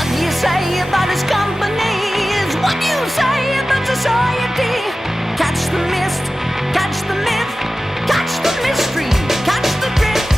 What do you say about his company? Is what do you say about society? Catch the mist, catch the myth, catch the mystery, catch the drift.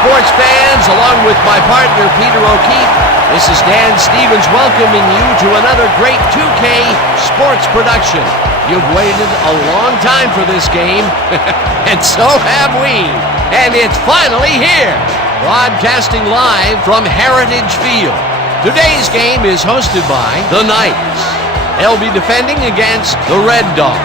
Sports fans, along with my partner Peter O'Keefe, this is Dan Stevens welcoming you to another great 2K sports production. You've waited a long time for this game, and so have we. And it's finally here, broadcasting live from Heritage Field. Today's game is hosted by the Knights. They'll be defending against the Red Dogs.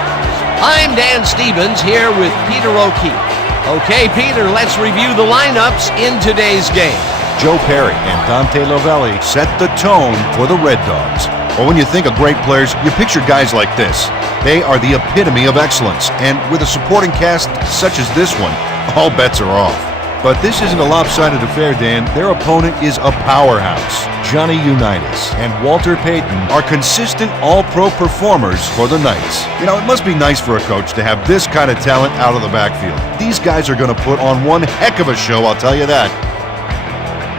I'm Dan Stevens here with Peter O'Keefe. Okay, Peter, let's review the lineups in today's game. Joe Perry and Dante Lovelli set the tone for the Red Dogs. Well, when you think of great players, you picture guys like this. They are the epitome of excellence, and with a supporting cast such as this one, all bets are off. But this isn't a lopsided affair, Dan. Their opponent is a powerhouse. Johnny Unitas and Walter Payton are consistent all-pro performers for the Knights. You know, it must be nice for a coach to have this kind of talent out of the backfield. These guys are going to put on one heck of a show, I'll tell you that.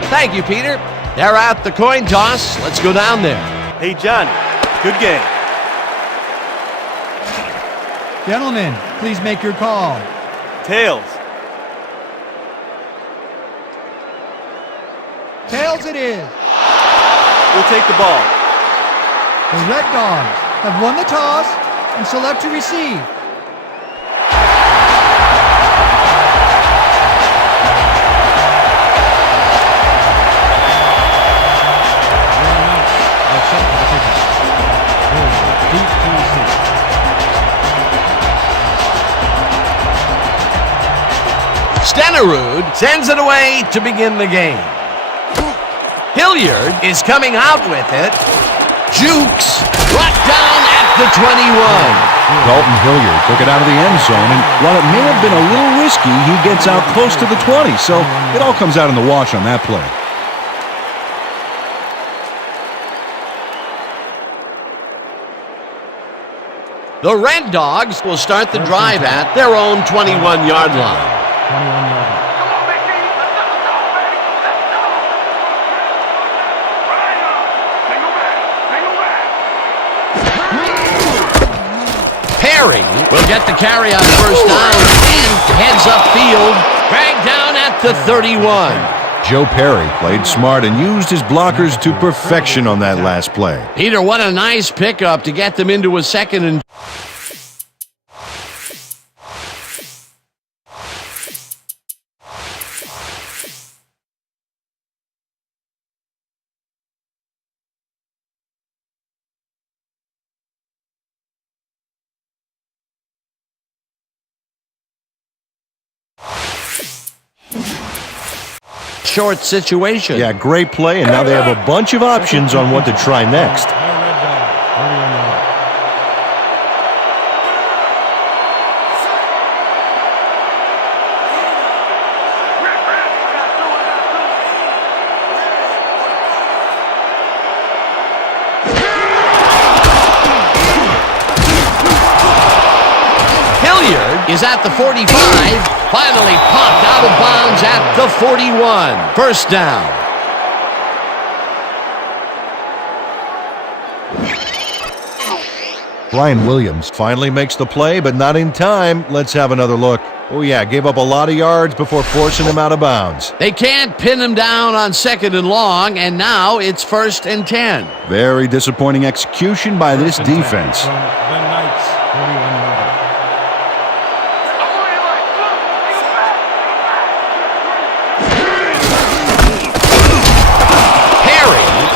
Thank you, Peter. They're at the coin toss. Let's go down there. Hey, Johnny, good game. Gentlemen, please make your call. Tails. Tails it is. We'll take the ball. The Red Dogs have won the toss and select to receive. Stenerud sends it away to begin the game. Hilliard is coming out with it. Jukes brought down at the 21. Dalton Hilliard took it out of the end zone, and while it may have been a little risky, he gets out close to the 20, so it all comes out in the wash on that play. The Red Dogs will start the drive at their own 21-yard line. 21-yard line. Perry will get the carry on first down and heads upfield, dragged down at the 31. Joe Perry played smart and used his blockers to perfection on that last play. Peter, what a nice pickup to get them into a second and... short situation. Yeah, great play, and now they have a bunch of options on what to try next. Is at the 45, finally popped out of bounds at the 41. First down. Brian Williams finally makes the play, but not in time. Let's have another look. Oh yeah, gave up a lot of yards before forcing him out of bounds. They can't pin him down on 2nd and long, and now it's 1st and 10. Very disappointing execution by this defense.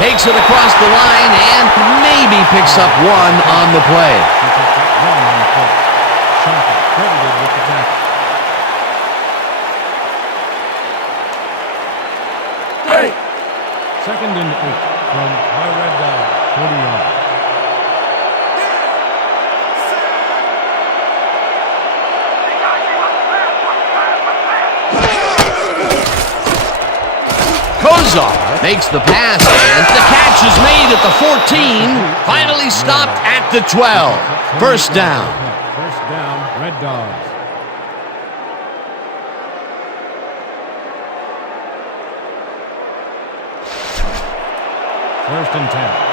Takes it across the line and maybe picks up one on the play. Hey. 2nd and 8 from my red dot, 40 yards. Kozar makes the pass, and the catch is made at the 14, finally stopped at the 12. First down. First down, Red Dogs. First and 10.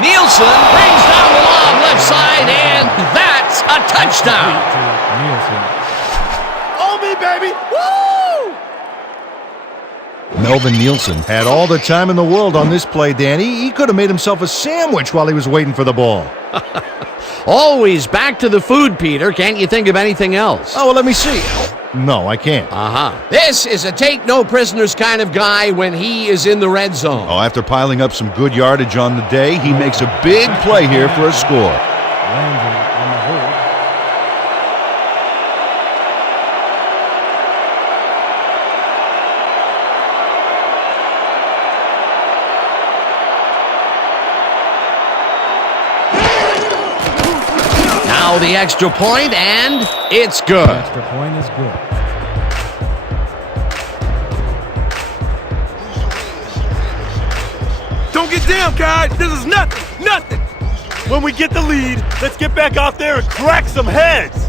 Nielsen brings down the lob left side, and that's a touchdown. On me, baby! Woo! Melvin Nielsen had all the time in the world on this play, Danny. He could have made himself a sandwich while he was waiting for the ball. Always back to the food, Peter. Can't you think of anything else? Oh, well, let me see. No, I can't. This is a take-no-prisoners kind of guy when he is in the red zone. Oh, after piling up some good yardage on the day, he makes a big play here for a score. Landry on the hold. Now the extra point, and it's good. Extra point is good. Don't get down, guys. This is nothing. Nothing. When we get the lead, let's get back out there and crack some heads.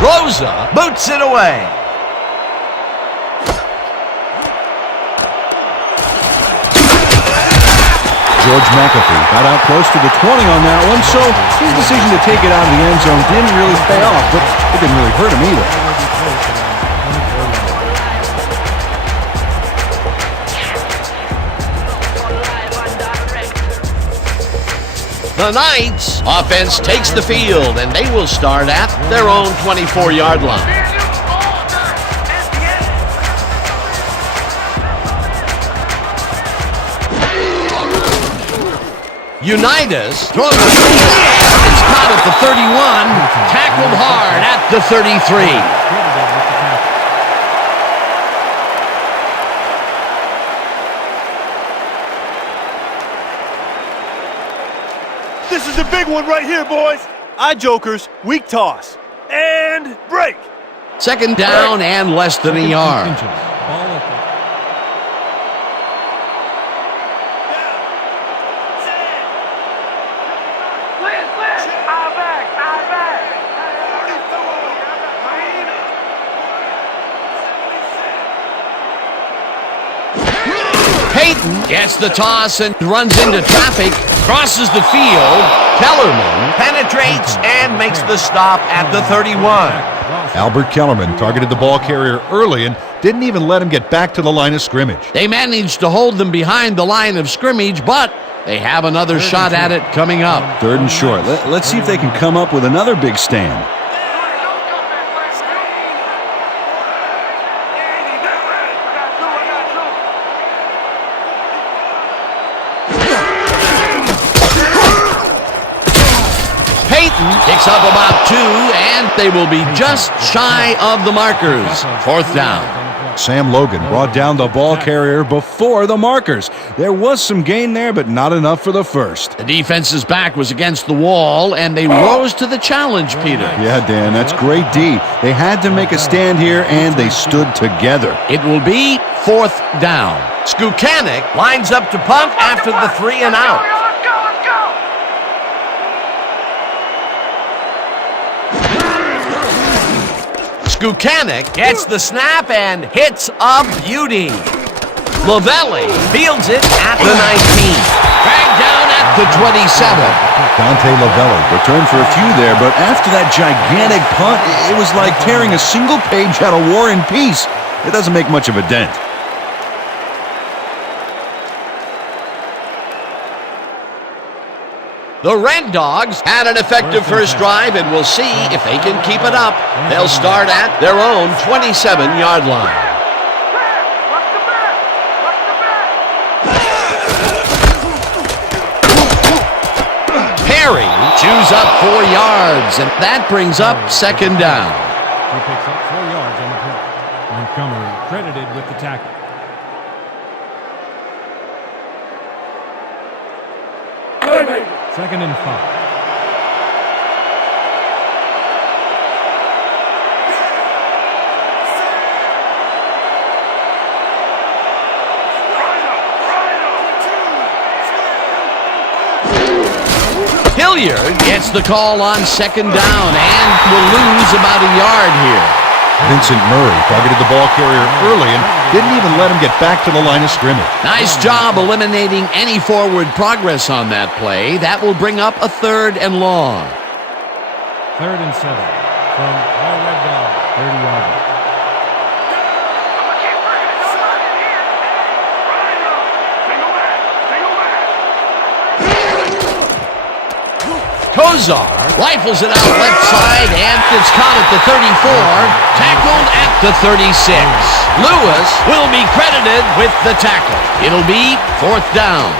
Rosa boots it away. George McAfee got out close to the 20 on that one, so his decision to take it out of the end zone didn't really pay off, but it didn't really hurt him either. The Knights offense takes the field, and they will start at their own 24-yard line. Unitas throws it and is caught at the 31, tackled hard at the 33. This is a big one right here, boys. Eye jokers, weak toss, and break. Second down and less than a yard. Payton gets the toss and runs into traffic, crosses the field. Kellerman penetrates and makes the stop at the 31. Albert Kellerman targeted the ball carrier early, and didn't even let him get back to the line of scrimmage. They managed to hold them behind the line of scrimmage, but they have another shot at it coming up. 3rd and short. Let's see if they can come up with another big stand. Picks up about 2, and they will be just shy of the markers. 4th down. Sam Logan brought down the ball carrier before the markers. There was some gain there, but not enough for the first. The defense's back was against the wall, and they rose to the challenge, Peter. Yeah, Dan, that's great D. They had to make a stand here, and they stood together. It will be 4th down. Skukanik lines up to punt after the 3 and out. Skukanik gets the snap and hits a beauty. Lavelli fields it at the 19. Dragged down at the 27. Dante Lavelli returned for a few there, but after that gigantic punt, it was like tearing a single page out of War and Peace. It doesn't make much of a dent. The Red Dogs had an effective first drive, and we'll see if they can keep it up. They'll start at their own 27-yard line. Perry chews up 4 yards, and that brings up 2nd down. He picks up 4 yards on the play. Montgomery credited with the tackle. Second and 5. Hilliard gets the call on 2nd down and will lose about a yard here. Vincent Murray targeted the ball carrier early and didn't even let him get back to the line of scrimmage. Nice job eliminating any forward progress on that play. That will bring up a 3rd and long. 3rd and 7 from our Red Dog, 30-yard line. Kozar rifles it out left side, and it's caught at the 34, tackled at the 36. Lewis will be credited with the tackle. It'll be 4th down.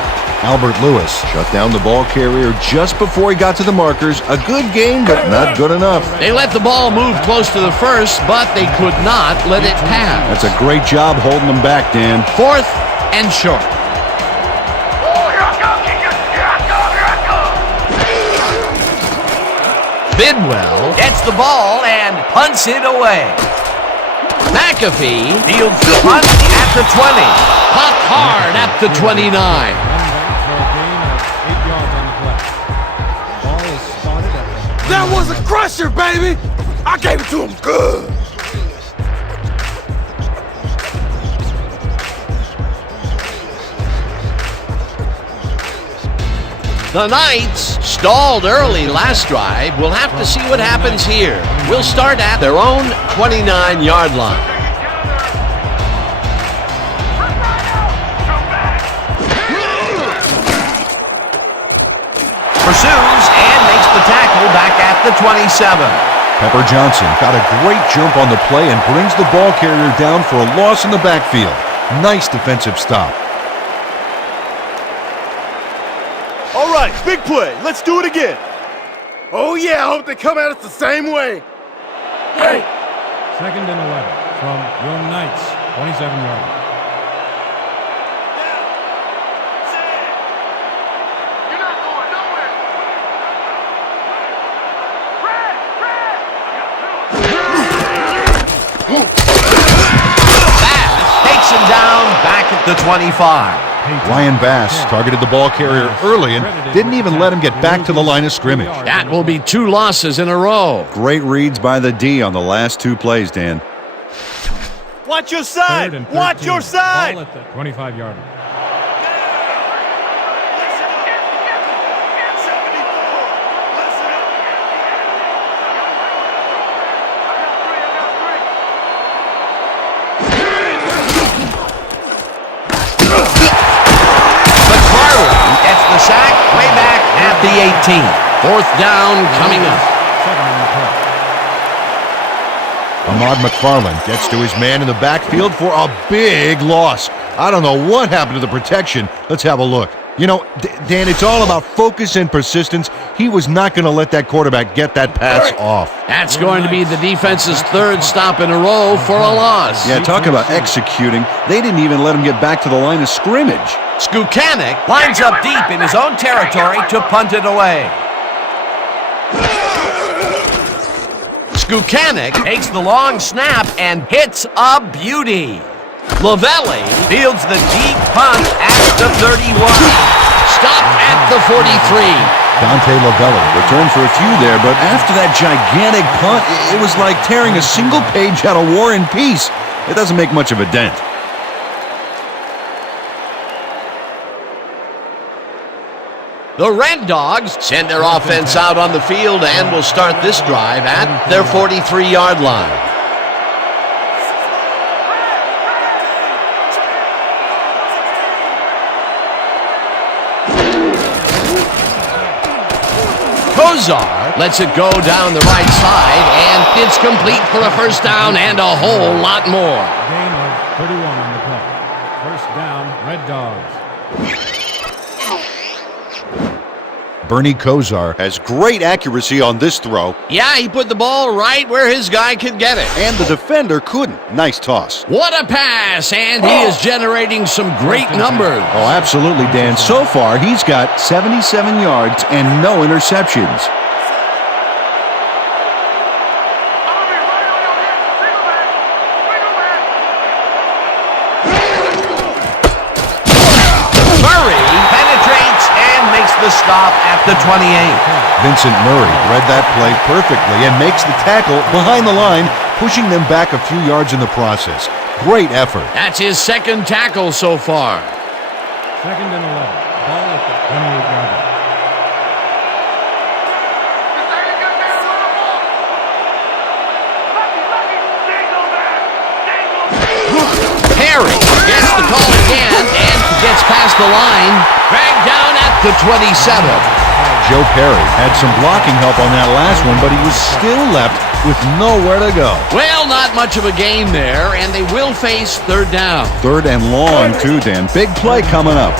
Albert Lewis shut down the ball carrier just before he got to the markers. A good game, but not good enough. They let the ball move close to the first, but they could not let it pass. That's a great job holding them back, Dan. 4th and short. Bidwell gets the ball and punts it away. McAfee fields the punt at the 20. Punt hard at the 29. For a gain of 8 yards on the play. Ball is spotted at the... That was a crusher, baby! I gave it to him good! The Knights stalled early last drive. We'll have to see what happens here. We'll start at their own 29-yard line. Pursues and makes the tackle back at the 27. Pepper Johnson got a great jump on the play and brings the ball carrier down for a loss in the backfield. Nice defensive stop. All right, big play. Let's do it again. Oh, yeah, I hope they come at us the same way. Hey! 2nd and 11 from your Knights, 27-yard line. Bass takes him down back at the 25. Ryan Bass targeted the ball carrier early and didn't even let him get back to the line of scrimmage. That will be 2 losses in a row. Great reads by the D on the last 2 plays, Dan. Watch your side! 3rd and 13. Watch your side! Ball at the 25-yard line. Fourth down coming up. Second on the play. Ahmad McFarland gets to his man in the backfield for a big loss. I don't know what happened to the protection. Let's have a look. You know, Dan, it's all about focus and persistence. He was not going to let that quarterback get that pass off. That's going to be the defense's third stop in a row for a loss. Yeah, talk about executing. They didn't even let him get back to the line of scrimmage. Skukanic lines up deep in his own territory to punt it away. Skukanic takes the long snap and hits a beauty. Lavelli fields the deep punt at the 31. Stopped at the 43. Dante Lavelli returned for a few there, but After that gigantic punt, it was like tearing a single page out of War and Peace. It doesn't make much of a dent. The Red Dogs send their offense out on the field and will start this drive at their 43-yard line. Kozar lets it go down the right side, and it's complete for a first down and a whole lot more. Gain of 31 on the play. First down, Red Dogs. Bernie Kosar has great accuracy on this throw, Yeah, he put the ball right where his guy could get it. and the defender couldn't. Nice toss. What a pass, and he is generating some great numbers. Oh, absolutely, Dan. So far, he's got 77 yards and no interceptions. Murray penetrates and makes the stop at the 28. Vincent Murray read that play perfectly and makes the tackle behind the line, pushing them back a few yards in the process. Great effort. That's his second tackle so far. Second and 11. Ball at the 28-yard line. Perry gets the call again and gets past the line. Dragged down at the 27. Joe Perry had some blocking help on that last one, but he was still left with nowhere to go. Well, not much of a gain there, and they will face third down. Third and long, too, Dan. Big play coming up.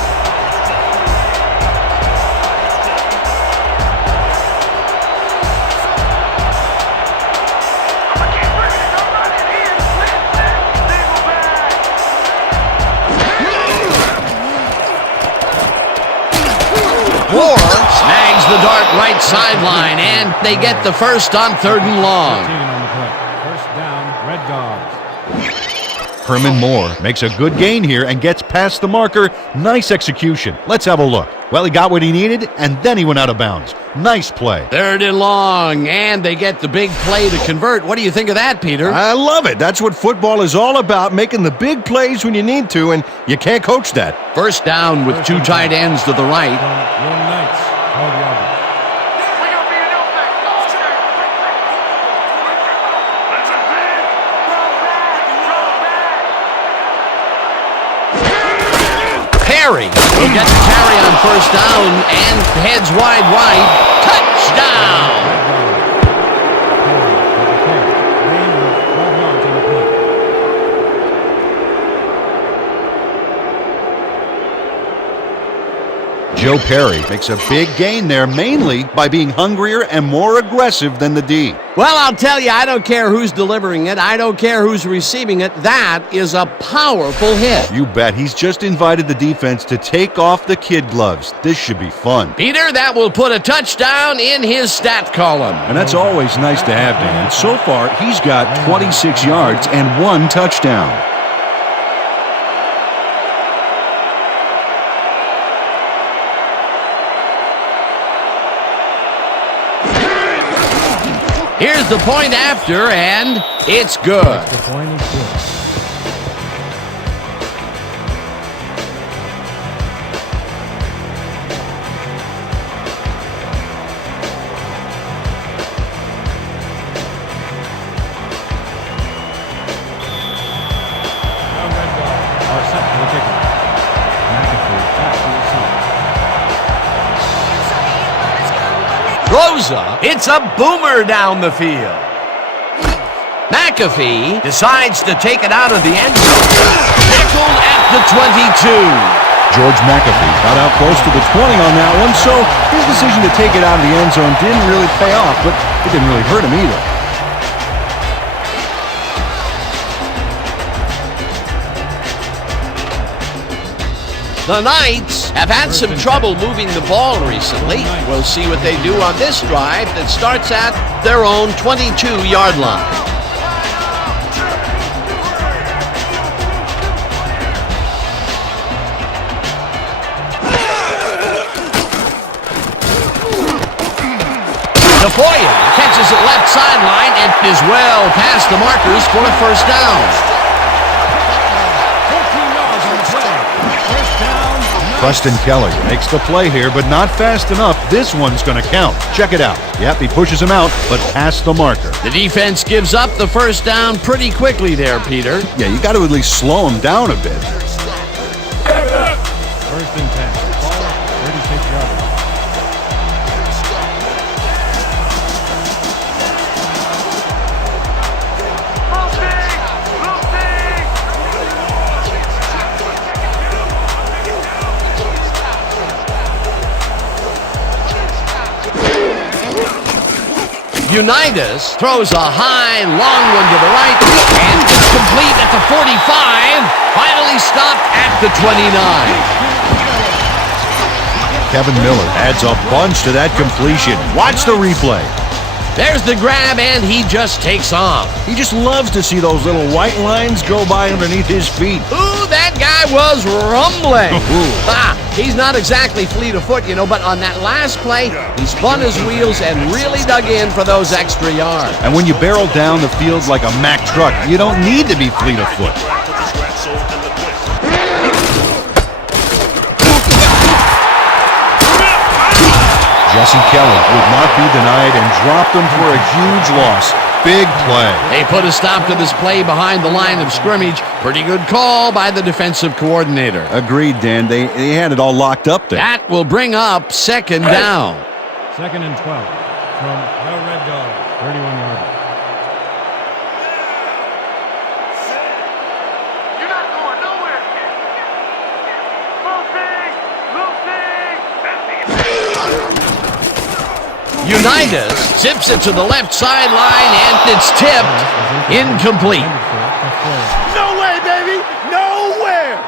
Moore snags the dart right sideline, and they get the first on third and 15 long. on the play. First down, Red Dogs. Herman Moore makes a good gain here and gets past the marker. Nice execution. Let's have a look. Well, he got what he needed, and then he went out of bounds. Nice play. Third and long, and they get the big play to convert. What do you think of that, Peter? I love it. That's what football is all about, making the big plays when you need to, and you can't coach that. First down with two tight ends to the right. From Lone Knights, 12-yard line. Perry will get the carry on first down and heads wide right. Touchdown! Gain of 12 yards on the play. Joe Perry makes a big gain there, mainly by being hungrier and more aggressive than the D. Well, I'll tell you, I don't care who's delivering it. I don't care who's receiving it. That is a powerful hit. You bet. He's just invited the defense to take off the kid gloves. This should be fun. Peter, that will put a touchdown in his stat column. And that's always nice to have, Dan. So far, he's got 26 yards and one touchdown. Here's the point after, and it's good. The point is good. Now Red Dogs are set for the kickoff. McAfee back to receive. Rosa. It's a boomer down the field. McAfee decides to take it out of the end zone. Tackled at the 22. George McAfee got out close to the 20 on that one, so his decision to take it out of the end zone didn't really pay off, but it didn't really hurt him either. The Knights have had some trouble moving the ball recently. We'll see what they do on this drive that starts at their own 22-yard line. Tafoya catches it left sideline and is well past the markers for a first down. 14 yards on the play. First down. Preston Kelly makes the play here, but not fast enough. This one's going to count. Check it out. Yep, he pushes him out, but past the marker. The defense gives up the first down pretty quickly there, Peter. Yeah, you got to at least slow him down a bit. First and 10. Ball, 36 yards. Unitas throws a high, long one to the right, and it's complete at the 45, finally stopped at the 29. Kevin Miller adds a bunch to that completion. Watch the replay. There's the grab, and he just takes off. He just loves to see those little white lines go by underneath his feet. Ooh, that guy was rumbling. He's not exactly fleet of foot, but on that last play, he spun his wheels and really dug in for those extra yards. And when you barrel down the field like a Mack truck, you don't need to be fleet of foot. Jesse Kelly would not be denied and dropped him for a huge loss. Big play. They put a stop to this play behind the line of scrimmage. Pretty good call by the defensive coordinator. Agreed, Dan. They had it all locked up there. That will bring up second down. Second and 12 from the Red Dog, 31 yards. You're not going nowhere, kid. Unitas zips it to the left sideline, and it's tipped. Incomplete. No way, baby! Nowhere!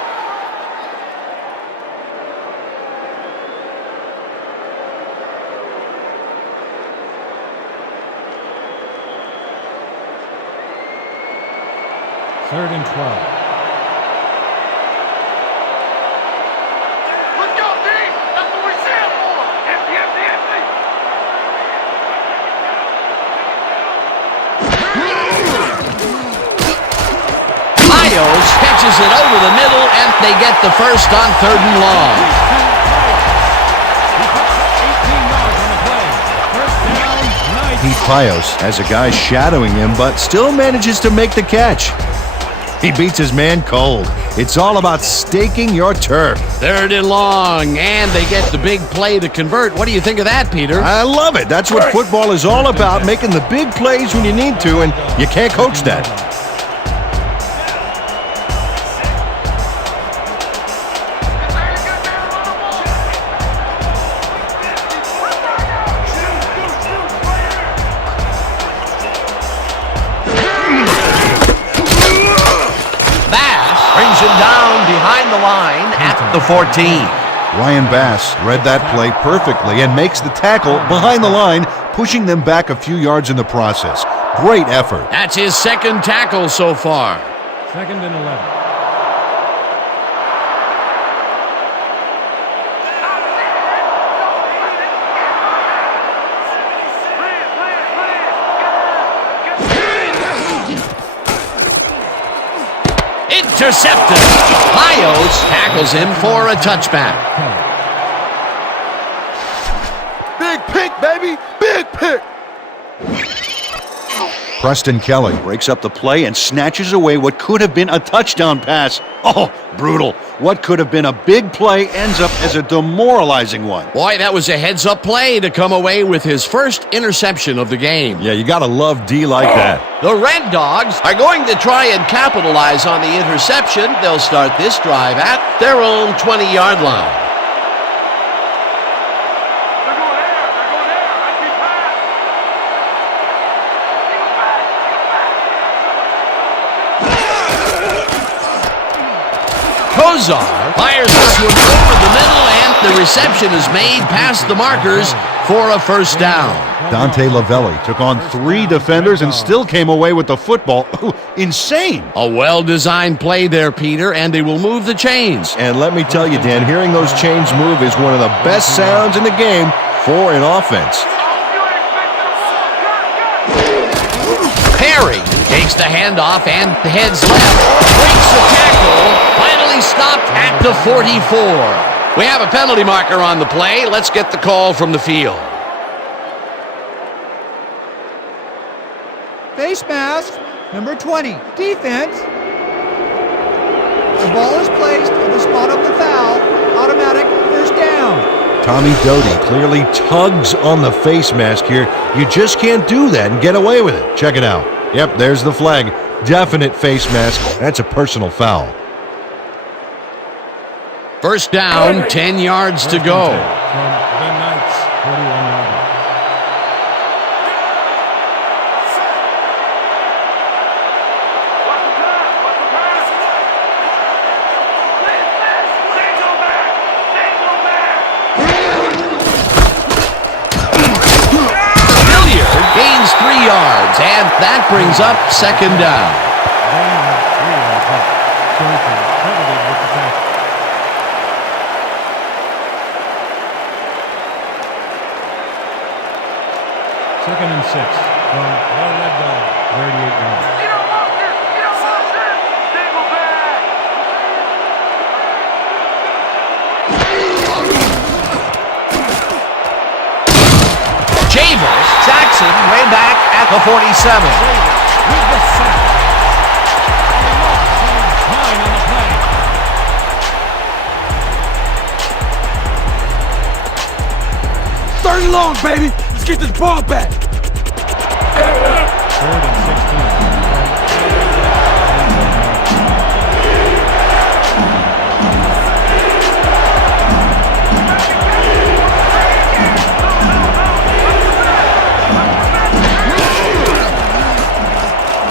Third and 12. Let's go, D! That's what we stand for! Empty, empty, empty! Miles catches it over the middle, and they get the first on third and long. He puts 18 yards on the play. First down, Knights. Pete Pios has a guy shadowing him, but still manages to make the catch. He beats his man cold. It's all about staking your turf. Third and long, and they get the big play to convert. What do you think of that, Peter? I love it. That's what football is all about, making the big plays when you need to, and you can't coach that. Brings him down behind the line at the 14. Ryan Bass read that play perfectly and makes the tackle behind the line, pushing them back a few yards in the process. Great effort. That's his second tackle so far. Second and 11. Intercepted. Pios tackles him for a touchback. Big pick, baby! Big pick! Preston Kelly breaks up the play and snatches away what could have been a touchdown pass. Oh, brutal. what could have been a big play ends up as a demoralizing one. Boy, that was a heads-up play to come away with his first interception of the game. Yeah, you gotta love D like that. The Red Dogs are going to try and capitalize on the interception. They'll start this drive at their own 20-yard line. Kozar fires this one over the middle, and the reception is made past the markers for a first down. Dante Lavelli took on 3 defenders and still came away with the football. Insane! A well-designed play there, Peter, and they will move the chains. And let me tell you, Dan, hearing those chains move is one of the best sounds in the game for an offense. Perry takes the handoff and heads left, breaks the tackle, finally stopped at the 44. We have a penalty marker on the play. Let's get the call from the field. Face mask, number 20, defense. The ball is placed at the spot of the foul, automatic first down. Tommy Doty clearly tugs on the face mask here. You just can't do that and get away with it. Check it out. Yep, there's the flag. Definite face mask. That's a personal foul. First down, 10 yards to go. From the Knights, 41-yard line. Gains 3 yards, and that brings up second down. They have 3 on the clock. Johnson credited with the tackle. Second and 6 from the Red Dog, 38 yards. Javis, Jackson way back at the 47. With the sack. Nine on the play. Third and long, baby. Let's get this ball back. Third and 16.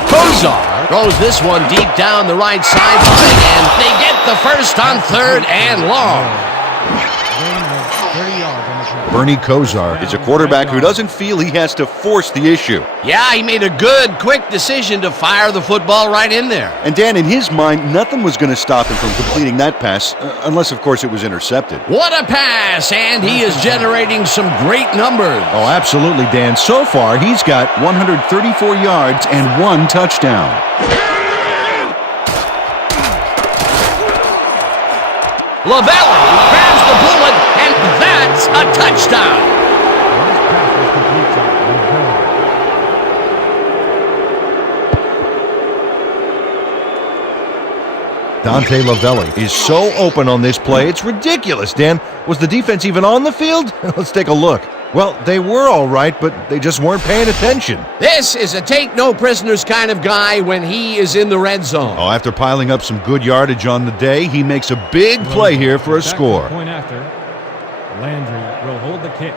Kozar throws this one deep down the right sideline, and they get the first on third and long. Gain of 30 yards on the play. Bernie Kozar is a quarterback who doesn't feel he has to force the issue. Yeah, he made a good, quick decision to fire the football right in there. And Dan, in his mind, nothing was going to stop him from completing that pass, unless, of course, it was intercepted. What a pass, and he is generating some great numbers. Oh, absolutely, Dan. So far, he's got 134 yards and 1 touchdown. Lavelli grabs the bullet, and that's a touchdown. This pass was complete to Lavelli. Dante Lavelli is so open on this play, it's ridiculous, Dan. Was the defense even on the field? Let's take a look. Well, they were all right, but they just weren't paying attention. This is a take-no-prisoners kind of guy when he is in the red zone. Oh, after piling up some good yardage on the day, he makes a big play here for a Back to the score. point after. Landry will hold the kick.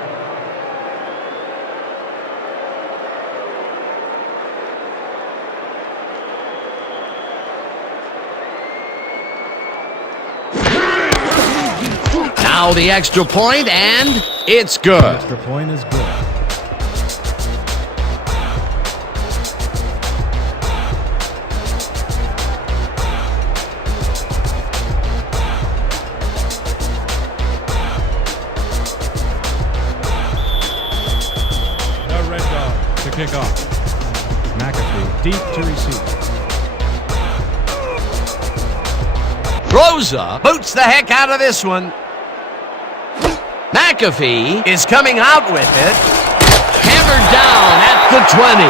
Now the extra point, and it's good. Extra point is good. The Red Dog to kick off. McAfee deep to receive. Rosa boots the heck out of this one. McAfee is coming out with it. Hammered down at the 20.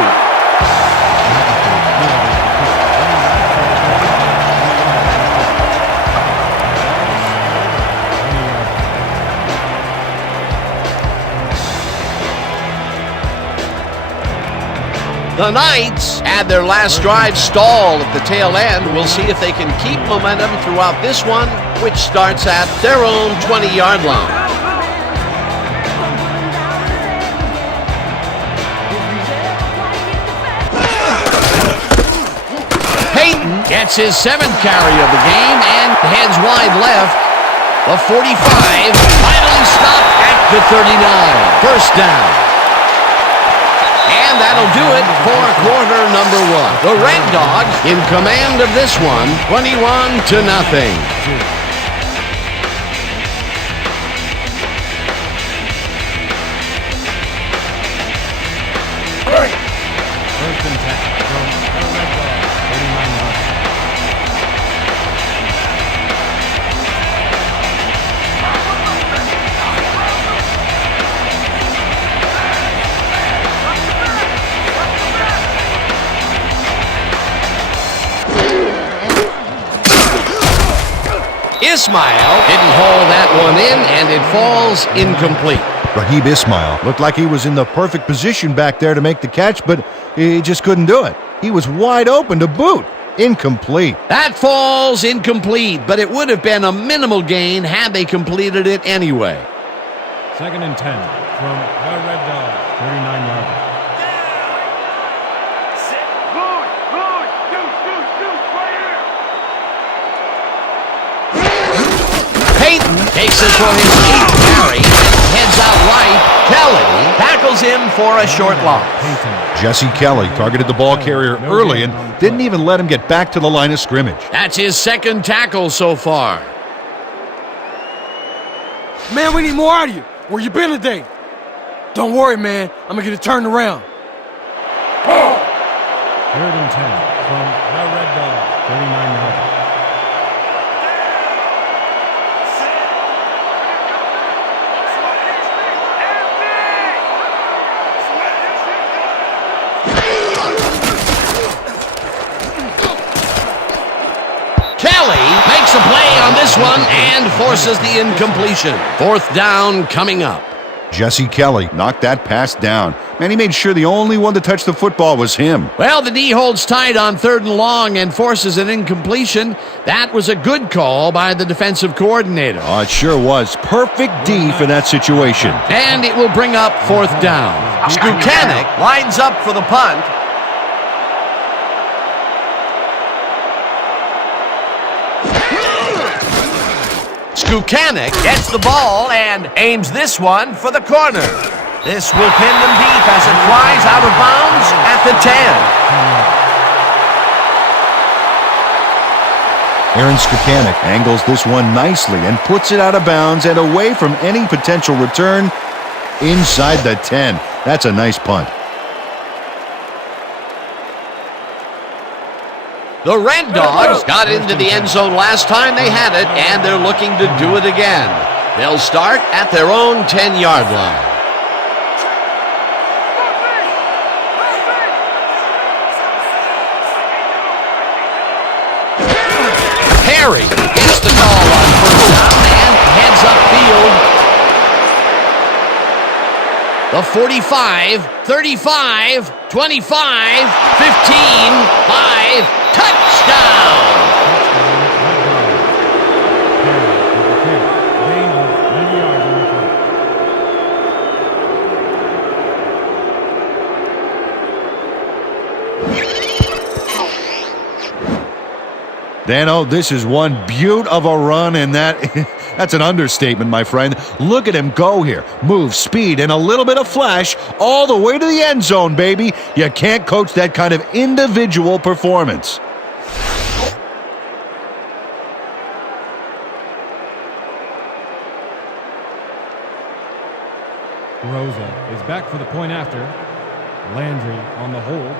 The Knights had their last drive stall at the tail end. We'll see if they can keep momentum throughout this one, which starts at their own 20-yard line. Peyton gets his 7th carry of the game and heads wide left. The 45 finally stopped at the 39. First down. And that'll do it for quarter number 1. The Red Dogs in command of this one, 21-0. First and 10 from the Red Dogs, 39 yards. Ismail didn't haul that one in, and it falls incomplete. Raheem Ismail looked like he was in the perfect position back there to make the catch, but he just couldn't do it. He was wide open to boot. Incomplete. That falls incomplete, but it would have been a minimal gain had they completed it anyway. Second and 10 from the Red Dogs, 39 yards. Peyton takes it for his 8th carry, heads out right. Kelly tackles him for a short loss. Jesse Kelly targeted the ball carrier early and didn't even let him get back to the line of scrimmage. That's his 2nd tackle so far. Man, we need more out of you. Where you been today? Don't worry, man. I'm gonna get it turned around. 3rd and 10 from the Red Dogs, 39 yards. Kelly makes a play on this one and forces the incompletion. 4th down coming up. Jesse Kelly knocked that pass down. Man, he made sure the only one to touch the football was him. Well, the D holds tight on 3rd and long and forces an incompletion. That was a good call by the defensive coordinator. Oh, it sure was. Perfect D for that situation. And it will bring up 4th down. Skukanic lines up for the punt. Skukanic gets the ball and aims this one for the corner. This will pin them deep as it flies out of bounds at the 10. Aaron Skukanic angles this one nicely and puts it out of bounds and away from any potential return inside the 10. That's a nice punt. The Red Dogs got into the end zone last time they had it, and they're looking to do it again. They'll start at their own 10-yard line. Perry gets the call on 1st down and heads upfield. The 45, 35, 25, 15, 5, touchdown! Dano, this is one beaut of a run, and that's an understatement, my friend. Look at him go here. Move, speed, and a little bit of flash all the way to the end zone, baby. You can't coach that kind of individual performance. Rosa is back for the point after. Landry on the hold.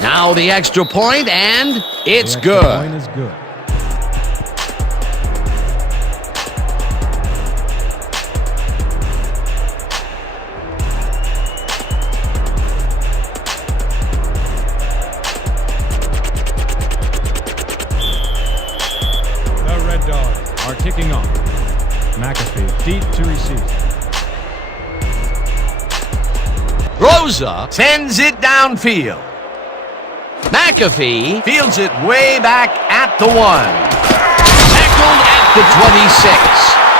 Now the extra point, and it's The extra good. point is good. season. Rosa sends it downfield. McAfee fields it way back at the 1. Tackled at the 26.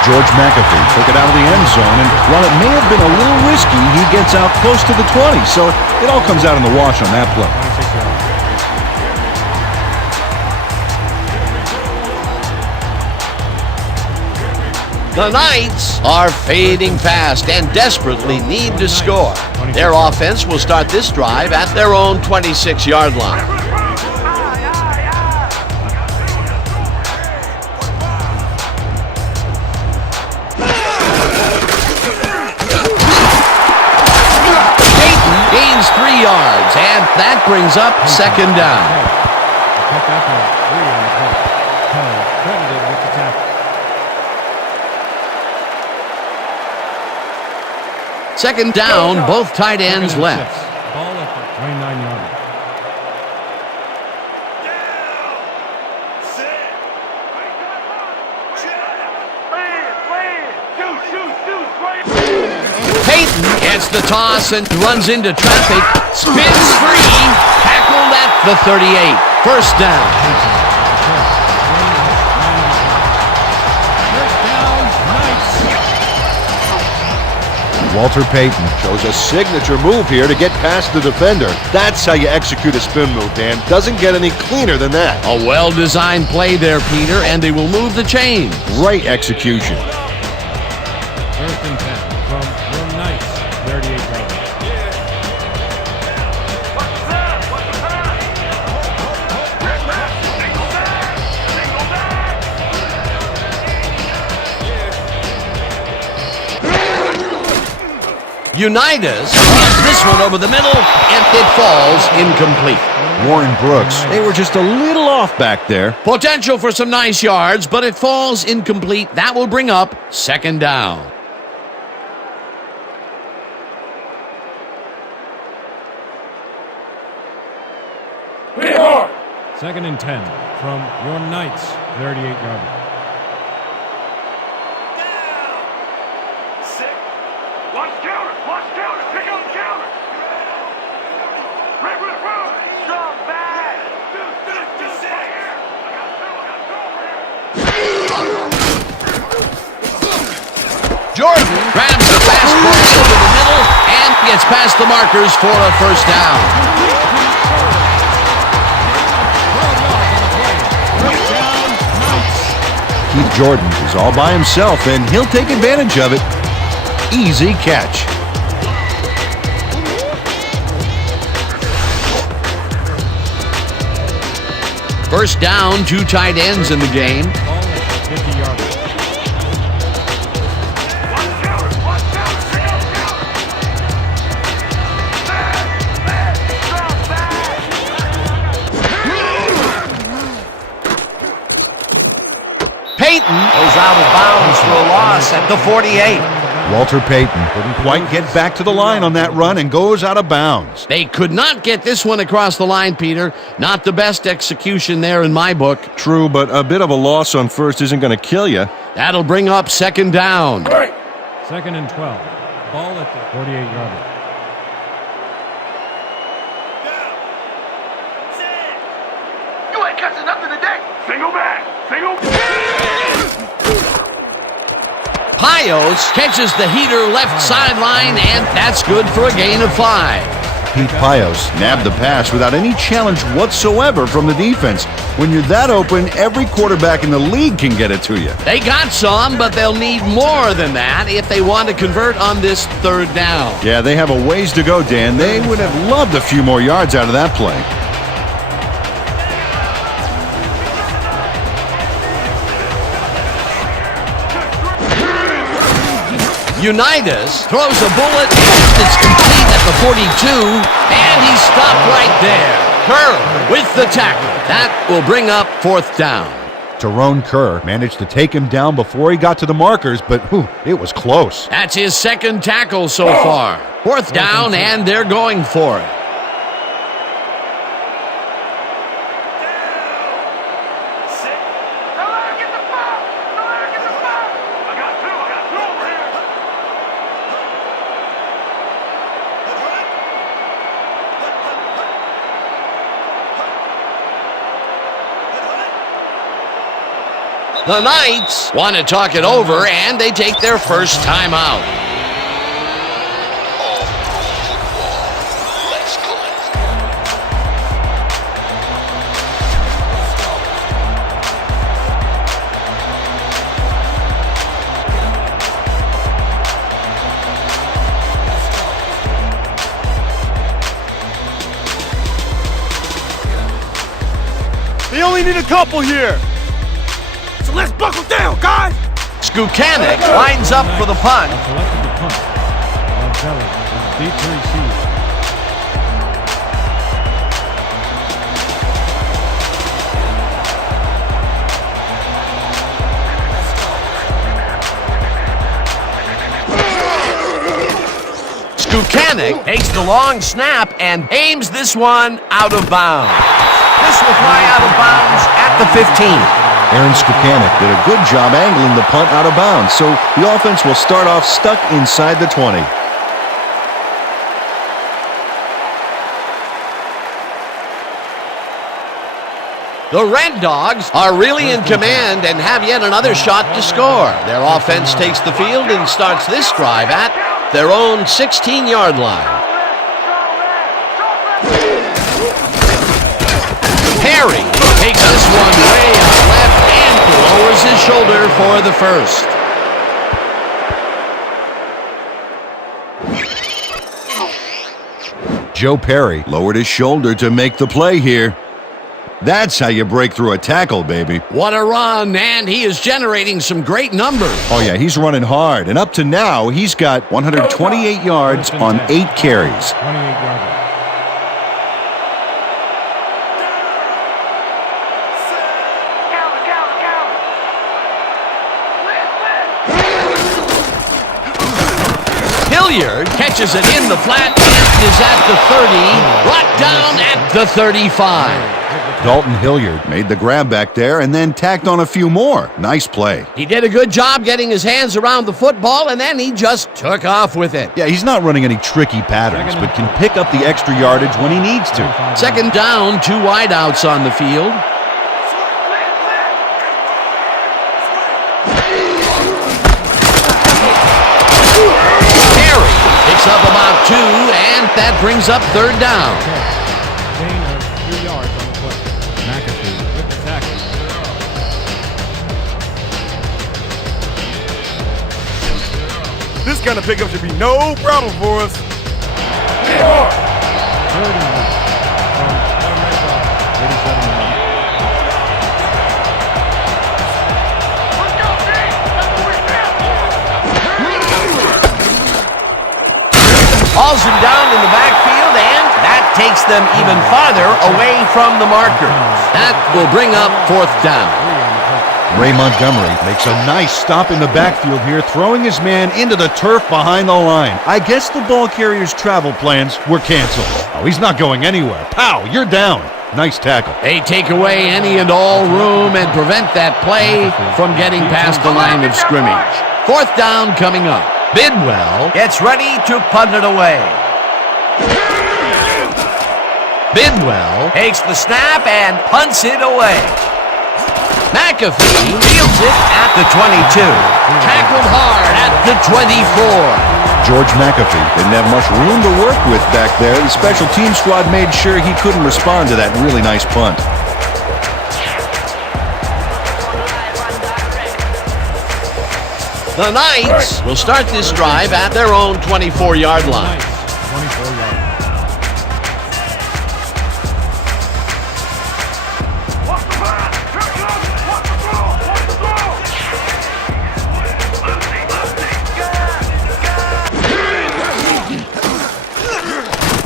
George McAfee took it out of the end zone, and while it may have been a little risky, he gets out close to the 20, so it all comes out in the wash on that play. 26 yards. The Knights are fading fast and desperately need to score. Their offense will start this drive at their own 26-yard line. Peyton gains 3 yards, and that brings up second down. Cut that for 3 on the play. Keller credited with the tackle. Second down, both tight ends Second and left. 6. Ball at the 29-yard line. Peyton gets the toss and runs into traffic. Spins free. Tackled at the 38. First down. Walter Payton shows a signature move here to get past the defender. That's how you execute a spin move, Dan. Doesn't get any cleaner than that. A well-designed play there, Peter, and they will move the chains. Great execution. First and 10 from your Knights, 38-yard line. Unitas hits this one over the middle, and it falls incomplete. Warren Brooks, they were just a little off back there. Potential for some nice yards, but it falls incomplete. That will bring up second down. Second and 10 from your Knights, 38-yard line. Jordan grabs the fastball over the middle and gets past the markers for a first down. Keith Jordan is all by himself, and he'll take advantage of it. Easy catch. First down, 2 tight ends in the game. Ball at the 50-yard line. Peyton goes out of bounds for a loss at the 48. Walter Payton couldn't quite get back to the line on that run and goes out of bounds. They could not get this one across the line, Peter. Not the best execution there in my book. True, but a bit of a loss on first isn't going to kill you. That'll bring up second down. Second and 12. Ball at the 48-yard line. You ain't catching nothing today. Single back. Single. Pios catches the heater left sideline, and that's good for a gain of 5. Pete Pios nabbed the pass without any challenge whatsoever from the defense. When you're that open, every quarterback in the league can get it to you. They got some, but they'll need more than that if they want to convert on this third down. Yeah, they have a ways to go, Dan. They would have loved a few more yards out of that play. Unitas throws a bullet, and it's complete at the 42, and he's stopped right there. Kerr with the tackle. That will bring up fourth down. Tyrone Kerr managed to take him down before he got to the markers, but it was close. That's his second tackle so far. Fourth down, and they're going for it. The Knights want to talk it over, and they take their first timeout. They only need a couple here. So let's buckle down, guys! Skukanic lines up for the punt. Selected the punt. Belly is deep to receive. Skukanic takes the long snap and aims this one out of bounds. This will fly out of bounds at the 15. Aaron Skukanic did a good job angling the punt out of bounds, so the offense will start off stuck inside the 20. The Red Dogs are really in command and have yet another shot to score. Their offense takes the field and starts this drive at their own 16-yard line. Perry takes this one way out left and lowers his shoulder for the first. Joe Perry lowered his shoulder to make the play here. That's how you break through a tackle, baby. What a run, and he is generating some great numbers. Oh, yeah, he's running hard, and up to now, he's got 128 yards on 8 carries. 28-yarder. Hilliard catches it in the flat and is at the 30, brought down at the 35. Dalton Hilliard made the grab back there and then tacked on a few more. Nice play. He did a good job getting his hands around the football, and then he just took off with it. Yeah, he's not running any tricky patterns, but can pick up the extra yardage when he needs to. Second down, 2 wideouts on the field. Perry picks up about 2, and that brings up third down. Gain of 3 yards on the play. McAfee with the tackle. This kind of pickup should be no problem for us. Third and 1 from the Red Dogs. 37-yard. Hauls him down in the backfield, and that takes them even farther away from the marker. That will bring up fourth down. Ray Montgomery makes a nice stop in the backfield here, throwing his man into the turf behind the line. I guess the ball carrier's travel plans were canceled. Oh, he's not going anywhere. Pow, you're down. Nice tackle. They take away any and all room and prevent that play from getting past the line of scrimmage. Fourth down coming up. Bidwell gets ready to punt it away. Bidwell takes the snap and punts it away. McAfee fields it at the 22. Tackled hard at the 24. George McAfee didn't have much room to work with back there. The special team squad made sure he couldn't respond to that really nice punt. The Knights will start this drive at their own 24-yard line. 24-yard.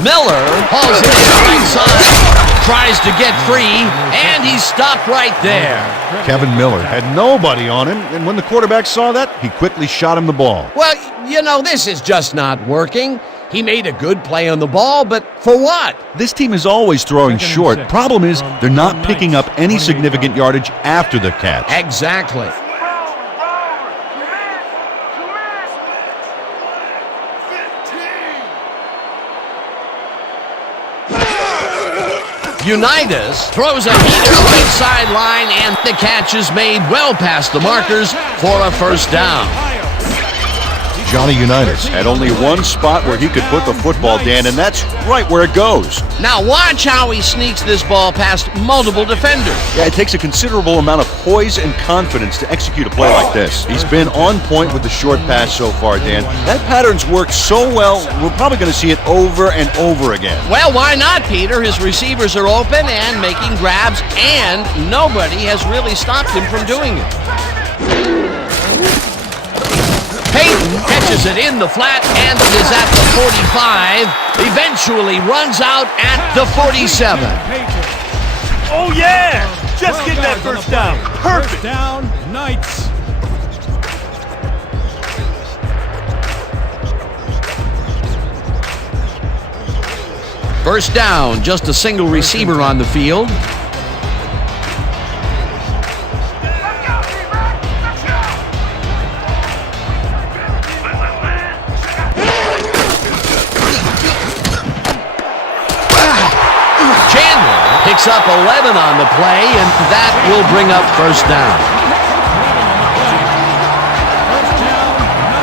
Miller hauls it to the right side, tries to get free, and he's stopped right there. Kevin Miller had nobody on him, and when the quarterback saw that, he quickly shot him the ball. Well, you know, this is just not working. He made a good play on the ball, but for what? This team is always throwing short. Problem is, they're not picking up any significant yardage after the catch. Exactly. Unitas throws a heater right sideline, and the catch is made well past the markers for a first down. Johnny Unitas had only one spot where he could put the football, Dan, and that's right where it goes. Now watch how he sneaks this ball past multiple defenders. Yeah, it takes a considerable amount of poise and confidence to execute a play like this. He's been on point with the short pass so far, Dan. That pattern's worked so well, we're probably going to see it over and over again. Well, why not, Peter? His receivers are open and making grabs, and nobody has really stopped him from doing it. Peyton catches it in the flat and is at the 45, eventually runs out at the 47. Oh, yeah! Just get that first down. Perfect. First down, Knights. First down, just a single receiver on the field. Picks up 11 on the play, and that will bring up first down.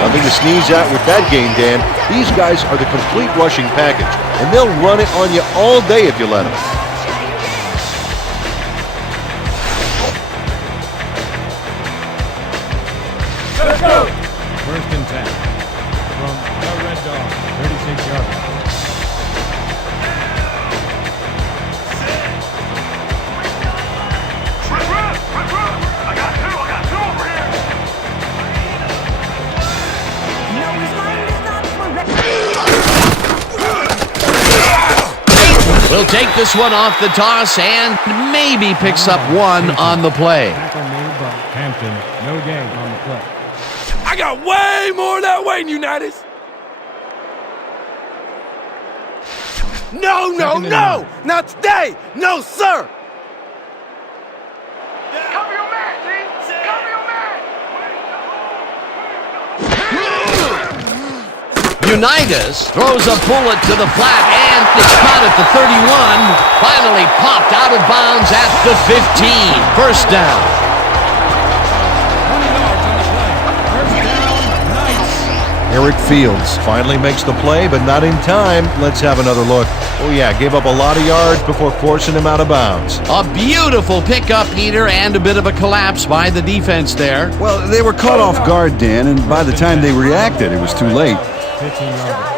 Nothing to sneeze at with that gain, Dan. These guys are the complete rushing package, and they'll run it on you all day if you let them. Let's go. First and 10 from the Red Dog, 36 yards. Will take this one off the toss and maybe picks up one on the play. Hampton, no gain on the play. I got way more that way, Unitas. No, no, no! Not today! No, sir! Cover your man, team! Cover your man! Unitas throws a bullet to the flat, and it's caught at the 31. Finally popped out of bounds at the 15. First down. 20 yards on the play. First down, Knights. Eric Fields finally makes the play, but not in time. Let's have another look. Oh yeah, gave up a lot of yards before forcing him out of bounds. A beautiful pickup, Peter, and a bit of a collapse by the defense there. Well, they were caught off guard, Dan, and by the time they reacted, it was too late. 15 yards.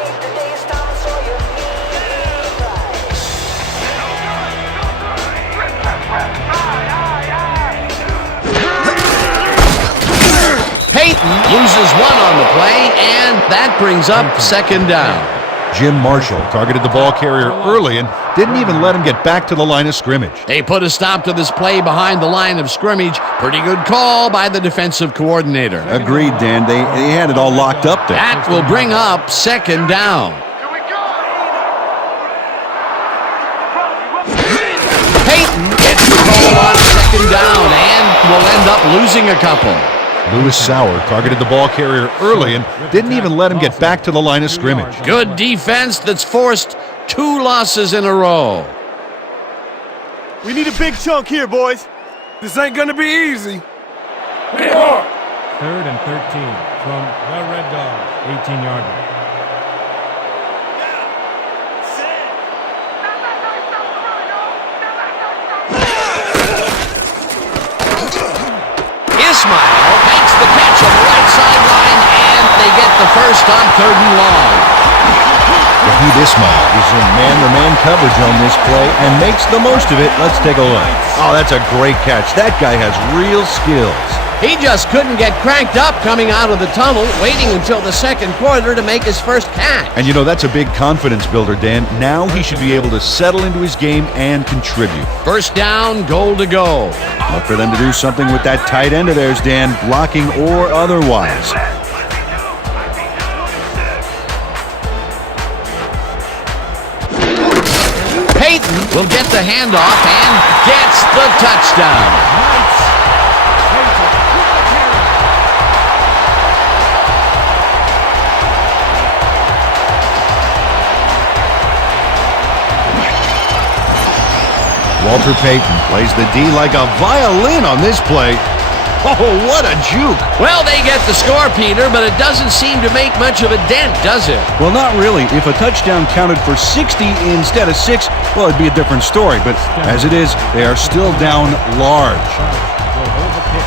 Peyton loses one on the play, and that brings up second down. Jim Marshall targeted the ball carrier early and didn't even let him get back to the line of scrimmage. They put a stop to this play behind the line of scrimmage. Pretty good call by the defensive coordinator. Agreed, Dan. They had it all locked up there. That will bring up second down. Here we go! Peyton gets the ball on second down and will end up losing a couple. Lewis Sauer targeted the ball carrier early and didn't even let him get back to the line of scrimmage. Good defense that's forced 2 losses in a row. We need a big chunk here, boys. This ain't gonna be easy. Third and 13 from the Red Dog, 18-yarder. Ismail makes the catch on the right sideline, and they get the first on 3rd and long. Wahid Ismail is in man-to-man coverage on this play and makes the most of it. Let's take a look. Oh, that's a great catch. That guy has real skills. He just couldn't get cranked up coming out of the tunnel, waiting until the second quarter to make his first catch. And you know, that's a big confidence builder, Dan. Now he should be able to settle into his game and contribute. First down, goal to go. Look for them to do something with that tight end of theirs, Dan, blocking or otherwise. Peyton will get the handoff and gets the touchdown. Walter Payton plays the D like a violin on this play. Oh, what a juke. Well, they get the score, Peter, but it doesn't seem to make much of a dent, does it? Well, not really. If a touchdown counted for 60 instead of 6, well, it'd be a different story. But as it is, they are still down large. Will hold the kick.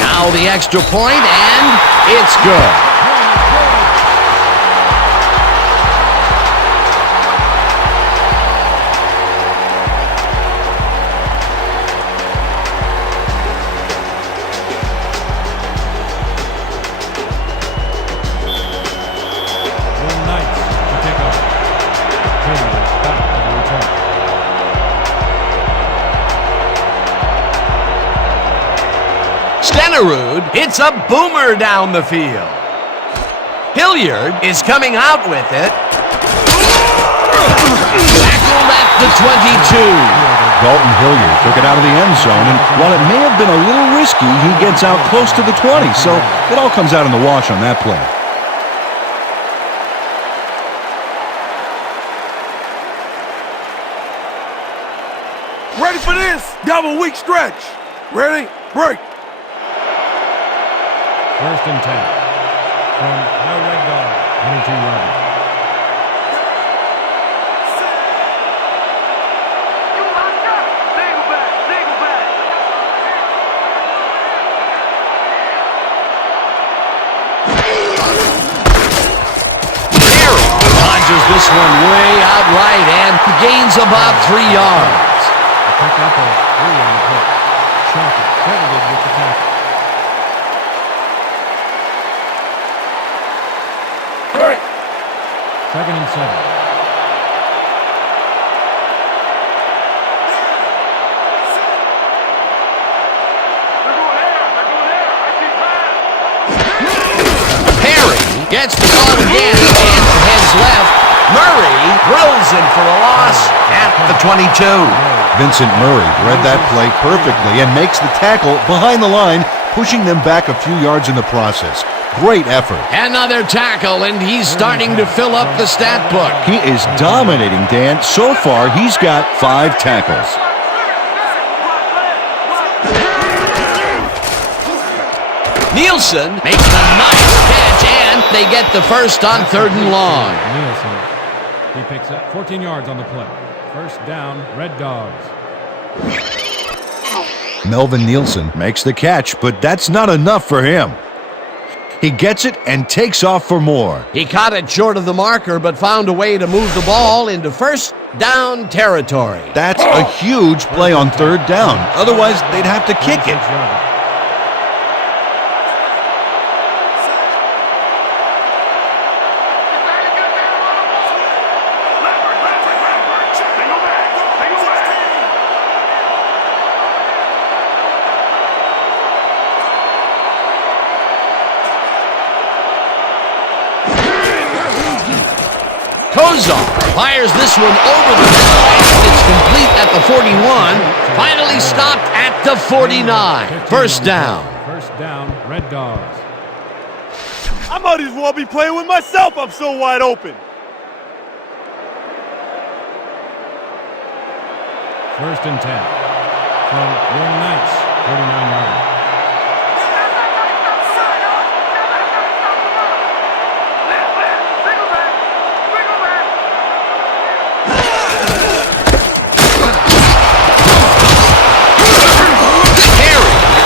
Now the extra point, and it's good. It's a boomer down the field. Hilliard is coming out with it. Tackled at the 22. Dalton Hilliard took it out of the end zone, and while it may have been a little risky, he gets out close to the 20, so it all comes out in the wash on that play. Ready for this? Double weak stretch. Ready? Break. 1st and 10 from the Red Dog, 22 yards. You locked up. Single back. Single back. Terry dodges this one way out right and gains about 3 yards. They pick up a 3 on the play. Shocker, credited with the tackle. Second and 7. Perry gets the ball again and heads left. Murray drills in for a loss at the 22. Vincent Murray read that play perfectly and makes the tackle behind the line, pushing them back a few yards in the process. Great effort. Another tackle, and he's starting to fill up the stat book. He is dominating, Dan. So far, he's got 5 tackles. Nielsen makes a nice catch, and they get the first on 3rd and long. Nielsen, he picks up 14 yards on the play. 1st down, Red Dogs. Melvin Nielsen makes the catch, but that's not enough for him. He gets it and takes off for more. He caught it short of the marker, but found a way to move the ball into 1st down territory. That's a huge play on 3rd down. Otherwise, they'd have to kick it. Kozar fires this one over the middle, and it's complete at the 41. Finally stopped at the 49. 1st down. 1st down, Red Dogs. I might as well be playing with myself. I'm so wide open. 1st and 10 from your Knights, 49 yards.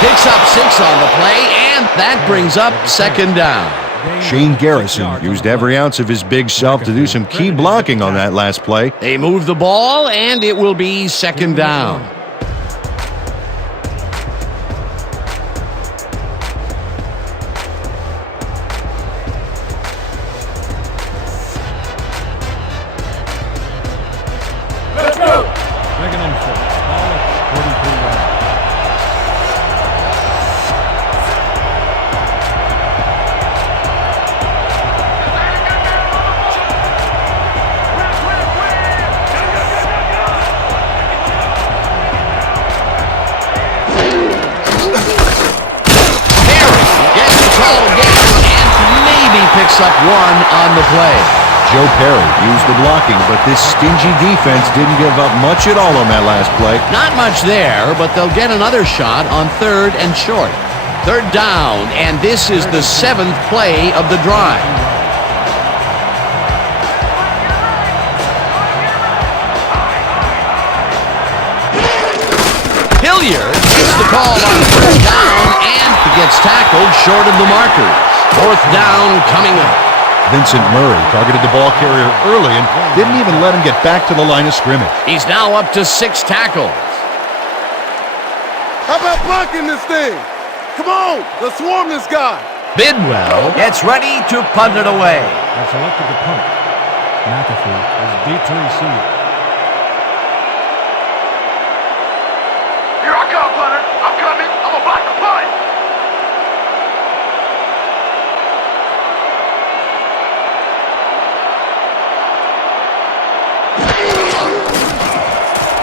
Picks up 6 on the play, and that brings up 2nd down. Shane Garrison used every ounce of his big self to do some key blocking on that last play. They move the ball, and it will be 2nd down. Let's go! 2nd and 4. Ball at 43 yards. picks up 1 on the play. Joe Perry used the blocking, but this stingy defense didn't give up much at all on that last play. Not much there, but they'll get another shot on 3rd and short. 3rd down, and this is the 7th play of the drive. Hilliard gets the call on 3rd down, and he gets tackled short of the markers. 4th down coming up. Vincent Murray targeted the ball carrier early and didn't even let him get back to the line of scrimmage. He's now up to 6 tackles. How about blocking this thing? Come on, let's swarm this guy. Bidwell gets ready to punt it away. They selected the punt. McAfee is deep to receive. Here I come, punter. I'm coming. I'm gonna block the punt.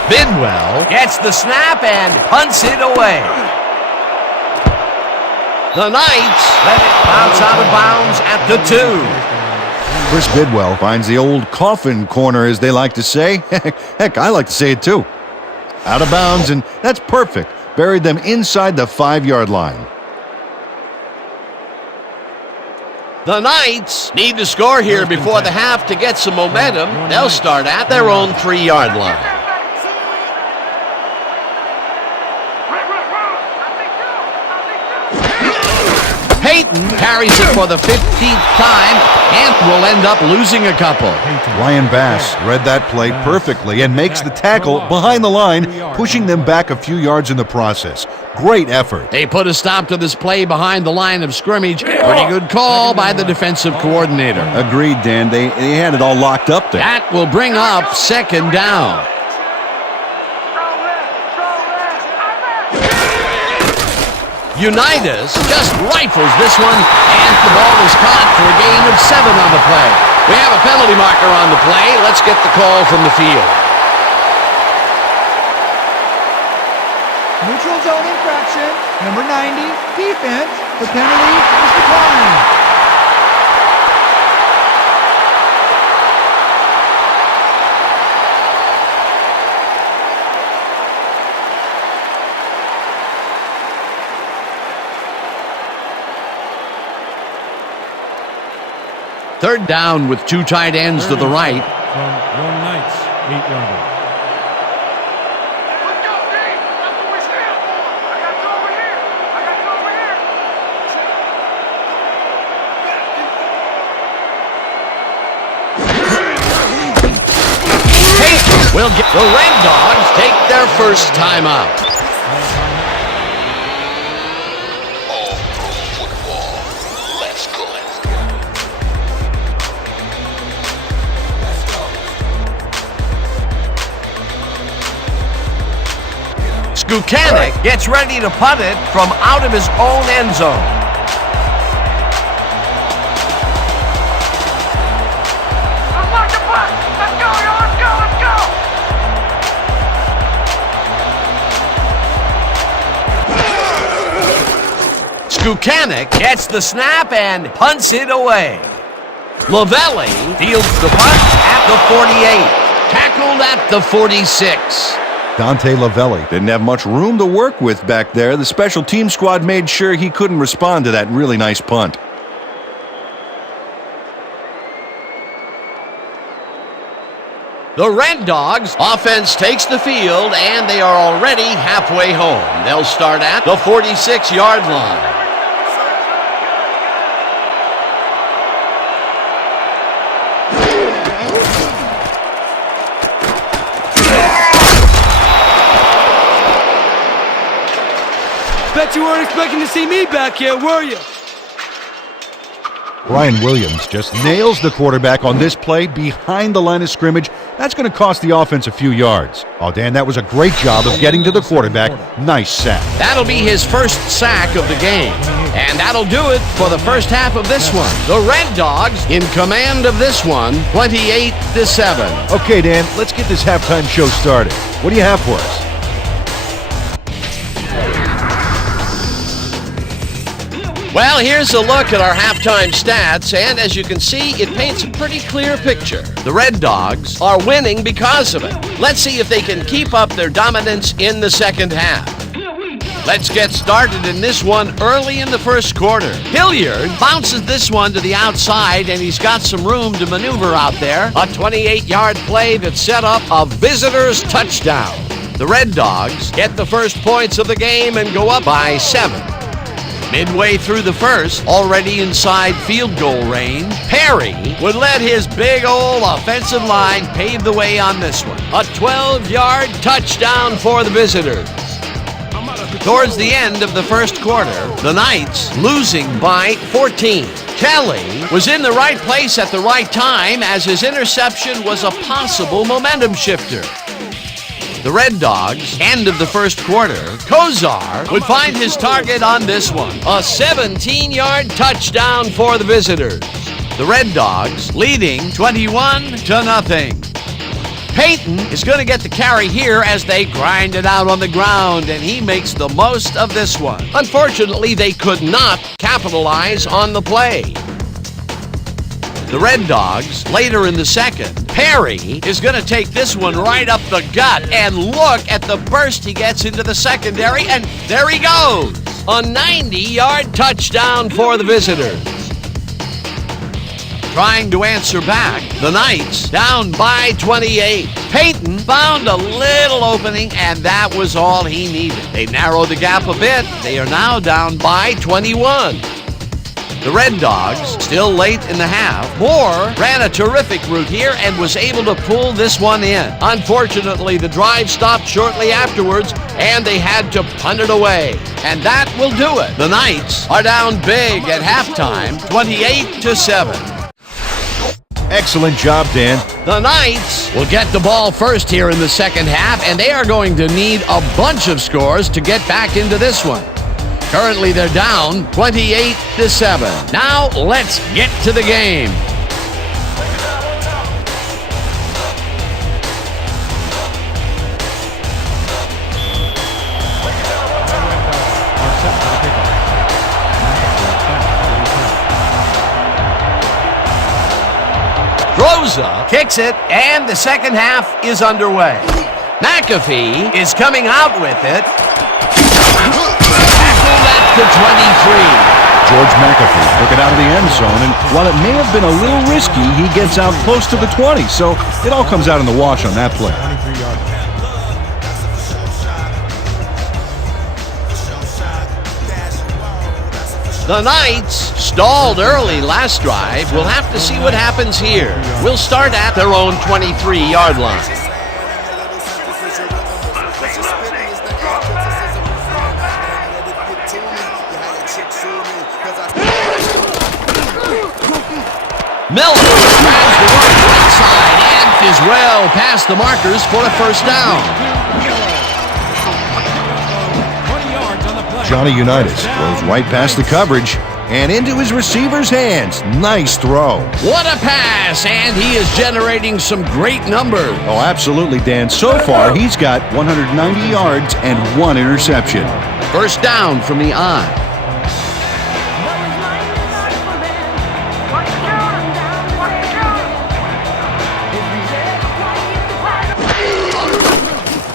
Bidwell gets the snap and punts it away. The Knights let it bounce out of bounds at the 2. Chris Bidwell finds the old coffin corner, as they like to say. Heck, I like to say it too. Out of bounds, and that's perfect. Buried them inside the 5-yard line. The Knights need to score here before the half to get some momentum. They'll start at their own 3-yard line. Peyton carries it for the 15th time and will end up losing a couple. Ryan Bass read that play perfectly and makes the tackle behind the line, pushing them back a few yards in the process. Great effort. They put a stop to this play behind the line of scrimmage. Pretty good call by the defensive coordinator. Agreed, Dan. They had it all locked up there. That will bring up 2nd down. Unitas just rifles this one, and the ball is caught for a gain of 7 on the play. We have a penalty marker on the play. Let's get the call from the field. Neutral zone infraction, number 90, defense. The penalty is declined. Third down with 2 tight ends to the right. From your Knights, 8-yarder. Let's go, Dave. That's what we stand for. I got you over here. I got you over here. Peyton will get the Red Dogs take their first time out. Buchanan gets ready to punt it from out of his own end zone. Let's block the punt. Let's go, y'all. Let's go. Let's go. Buchanan gets the snap and punts it away. Lavelli fields the punt at the 48. Tackled at the 46. Dante Lavelli didn't have much room to work with back there. The special team squad made sure he couldn't respond to that really nice punt. The Red Dogs offense takes the field, and they are already halfway home. They'll start at the 46-yard line. Bet you weren't expecting to see me back here, were you? Ryan Williams just nails the quarterback on this play behind the line of scrimmage. That's going to cost the offense a few yards. Oh, Dan, that was a great job of getting to the quarterback. Nice sack. That'll be his first sack of the game. And that'll do it for the first half of this one. The Red Dogs in command of this one, 28-7. Okay, Dan, let's get this halftime show started. What do you have for us? Well, here's a look at our halftime stats, and as you can see, it paints a pretty clear picture. The Red Dogs are winning because of it. Let's see if they can keep up their dominance in the second half. Let's get started in this one early in the first quarter. Hilliard bounces this one to the outside, and he's got some room to maneuver out there. A 28-yard play that set up a visitor's touchdown. The Red Dogs get the first points of the game and go up by 7. Midway through the first, already inside field goal range, Perry would let his big old offensive line pave the way on this one. A 12-yard touchdown for the visitors. Towards the end of the first quarter, the Knights losing by 14. Kelly was in the right place at the right time as his interception was a possible momentum shifter. The Red Dogs, end of the first quarter, Kozar would find his target on this one. A 17-yard touchdown for the visitors. The Red Dogs leading 21-0. Peyton is going to get the carry here as they grind it out on the ground, and he makes the most of this one. Unfortunately, they could not capitalize on the play. The Red Dogs, later in the second, Perry is going to take this one right up the gut, and look at the burst he gets into the secondary, and there he goes! A 90-yard touchdown for the visitors. Trying to answer back, the Knights down by 28. Peyton found a little opening, and that was all he needed. They narrowed the gap a bit. They are now down by 21. The Red Dogs, still late in the half, Moore ran a terrific route here and was able to pull this one in. Unfortunately, the drive stopped shortly afterwards, and they had to punt it away. And that will do it. The Knights are down big at halftime, 28-7. Excellent job, Dan. The Knights will get the ball first here in the second half, and they are going to need a bunch of scores to get back into this one. Currently, they're down 28-7. Now, let's get to the game. Rosa kicks it, and the second half is underway. McAfee is coming out with it. Tackled at the 23. George McAfee took it out of the end zone, and while it may have been a little risky, he gets out close to the 20, so it all comes out in the wash on that play. 23-yard. The Knights stalled early last drive. We'll have to see what happens here. We'll start at their own 23-yard line. Miller grabs the right side and is well past the markers for a first down. 20 yards on the play. Johnny Unitas throws right past the coverage and into his receiver's hands. Nice throw. What a pass, and he is generating some great numbers. Oh, absolutely, Dan. So far, he's got 190 yards and 1 interception. First down from the eye.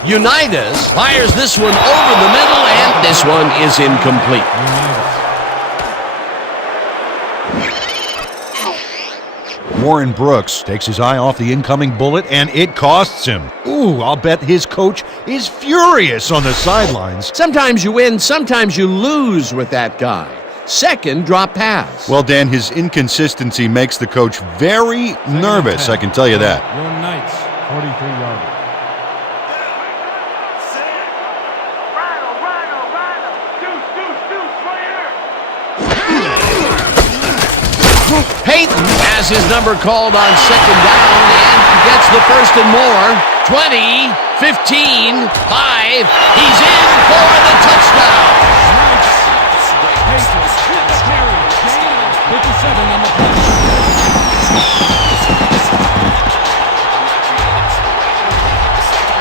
Unitas fires this one over the middle, and this one is incomplete. Warren Brooks takes his eye off the incoming bullet, and it costs him. Ooh, I'll bet his coach is furious on the sidelines. Sometimes you win, sometimes you lose with that guy. Second drop pass. Well, Dan, his inconsistency makes the coach very nervous, I can tell you that. Your Knights, 43-yarder. Peyton has his number called on second down and gets the first and more. 20, 15, 5. He's in for the touchdown. Carry, 57 on the play.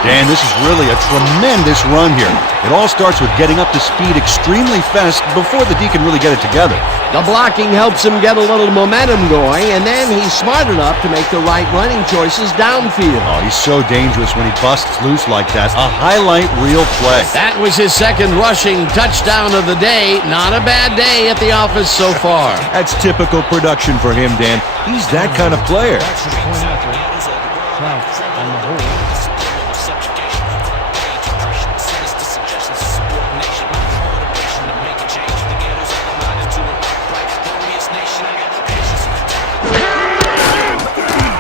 Dan, this is really a tremendous run here. It all starts with getting up to speed extremely fast before the D can really get it together. The blocking helps him get a little momentum going, and then he's smart enough to make the right running choices downfield. Oh, he's so dangerous when he busts loose like that. A highlight reel play. That was his second rushing touchdown of the day. Not a bad day at the office so far. That's typical production for him, Dan. He's that kind of player. Point after. Trout on the hold.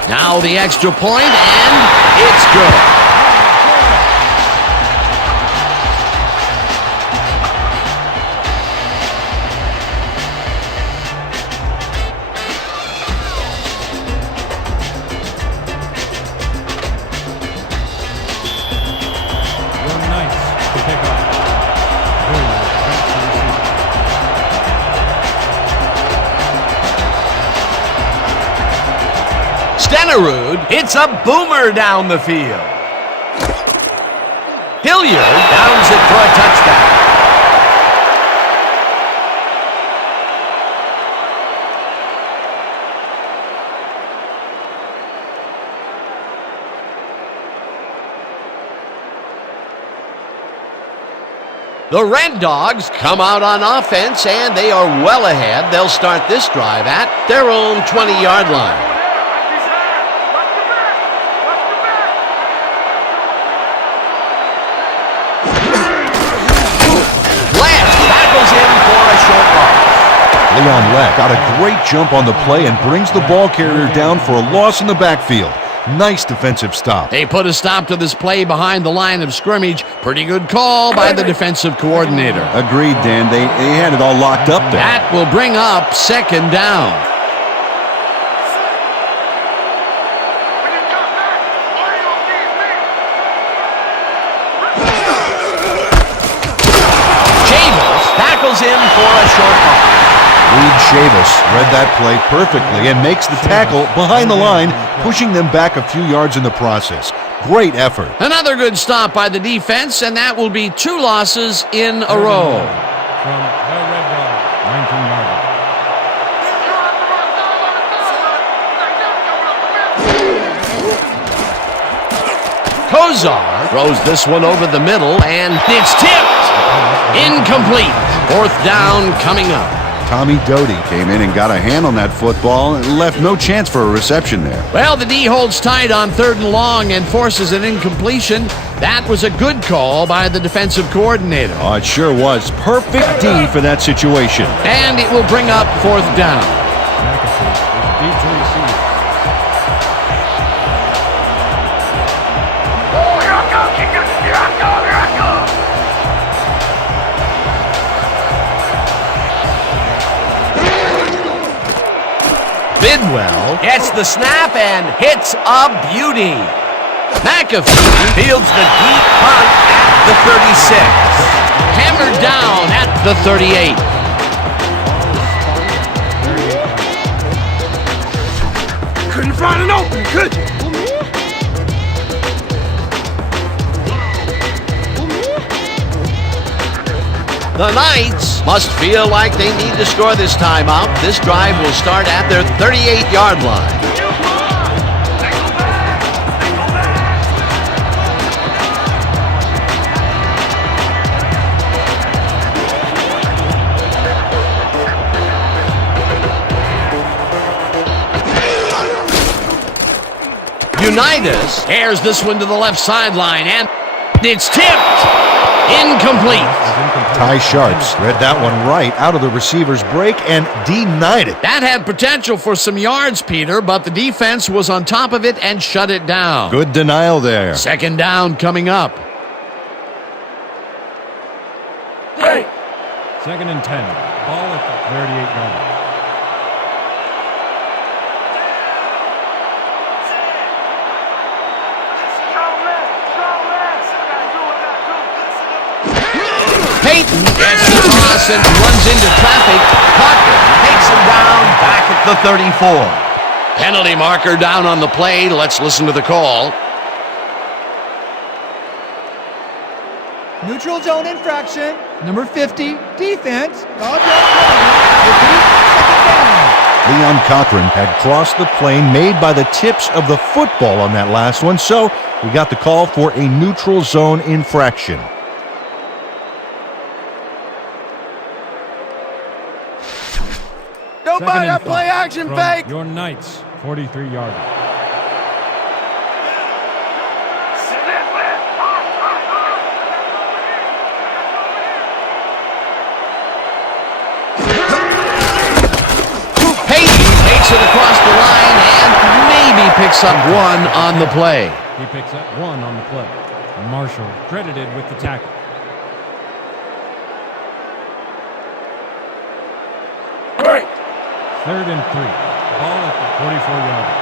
Now the extra point, and it's good. Young Knights to pick up. Boomer back to receive. Stenerud hits a boomer down the field. Hilliard downs it for a touchdown. The Red Dogs come out on offense, and they are well ahead. They'll start this drive at their own 20-yard line. Leon Leck got a great jump on the play and brings the ball carrier down for a loss in the backfield. Nice defensive stop. They put a stop to this play behind the line of scrimmage. Pretty good call by the defensive coordinator. Agreed, Dan. They had it all locked up there. That will bring up second down. Chavis tackles him for a short loss. Reed Chavis read that play perfectly and makes the tackle behind the line, pushing them back a few yards in the process. Great effort. Another good stop by the defense, and that will be 2 losses in a row. From the Red Dog, 19-yarder. Kozar throws this one over the middle, and it's tipped. Incomplete. 4th down coming up. Tommy Doty came in and got a hand on that football and left no chance for a reception there. Well, the D holds tight on 3rd and long and forces an incompletion. That was a good call by the defensive coordinator. Oh, it sure was. Perfect D for that situation. And it will bring up 4th down. McAfee is deep to receive. Oh, here I come, kicker! Here I come! Here I come! Bidwell gets the snap and hits a beauty. McAfee fields the deep punt at the 36. Hammered down at the 38. Couldn't find an opening, could you? The Knights must feel like they need to score this timeout. This drive will start at their 38-yard line. Unitas airs this one to the left sideline, and it's tipped. Incomplete. Ty Sharps read that one right out of the receiver's break and denied it. That had potential for some yards, Peter, but the defense was on top of it and shut it down. Good denial there. 2nd down coming up. 2nd and 10. Ball at the 38-yard. Peyton gets the toss and runs into traffic. Cochran takes him down back at the 34. Penalty marker down on the play. Let's listen to the call. Neutral zone infraction. Number 50, defense. Of your opponent. Repeat, second down. Leon Cochran had crossed the plane made by the tips of the football on that last one, so we got the call for a neutral zone infraction. Nobody got play action fake. Your Knights, 43-yarder. It across the line and maybe picks up one on the play. He picks up one on the play. Marshall credited with the tackle. Third and 3. Ball at the 44-yarder.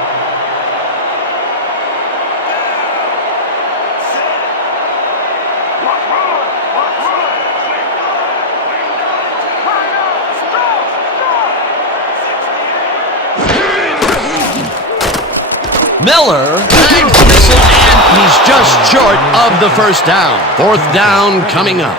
Miller times the missile, and he's just short of the first down. Fourth down coming up.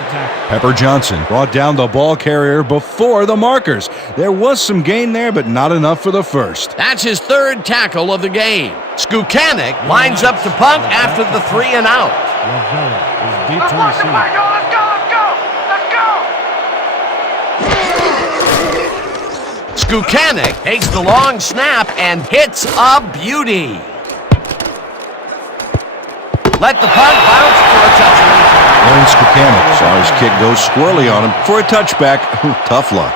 Pepper Johnson brought down the ball carrier before the markers. There was some gain there, but not enough for the first. That's his third tackle of the game. Skukanik lines up to punt after the 3 and out. Lavella is deep to Let's receive. go, let's go, let's go! Skukanik takes the long snap and hits a beauty. Let the punt bounce for a touchdown. Aaron Skukanik saw his kick go squirrely on him for a touchback. Tough luck.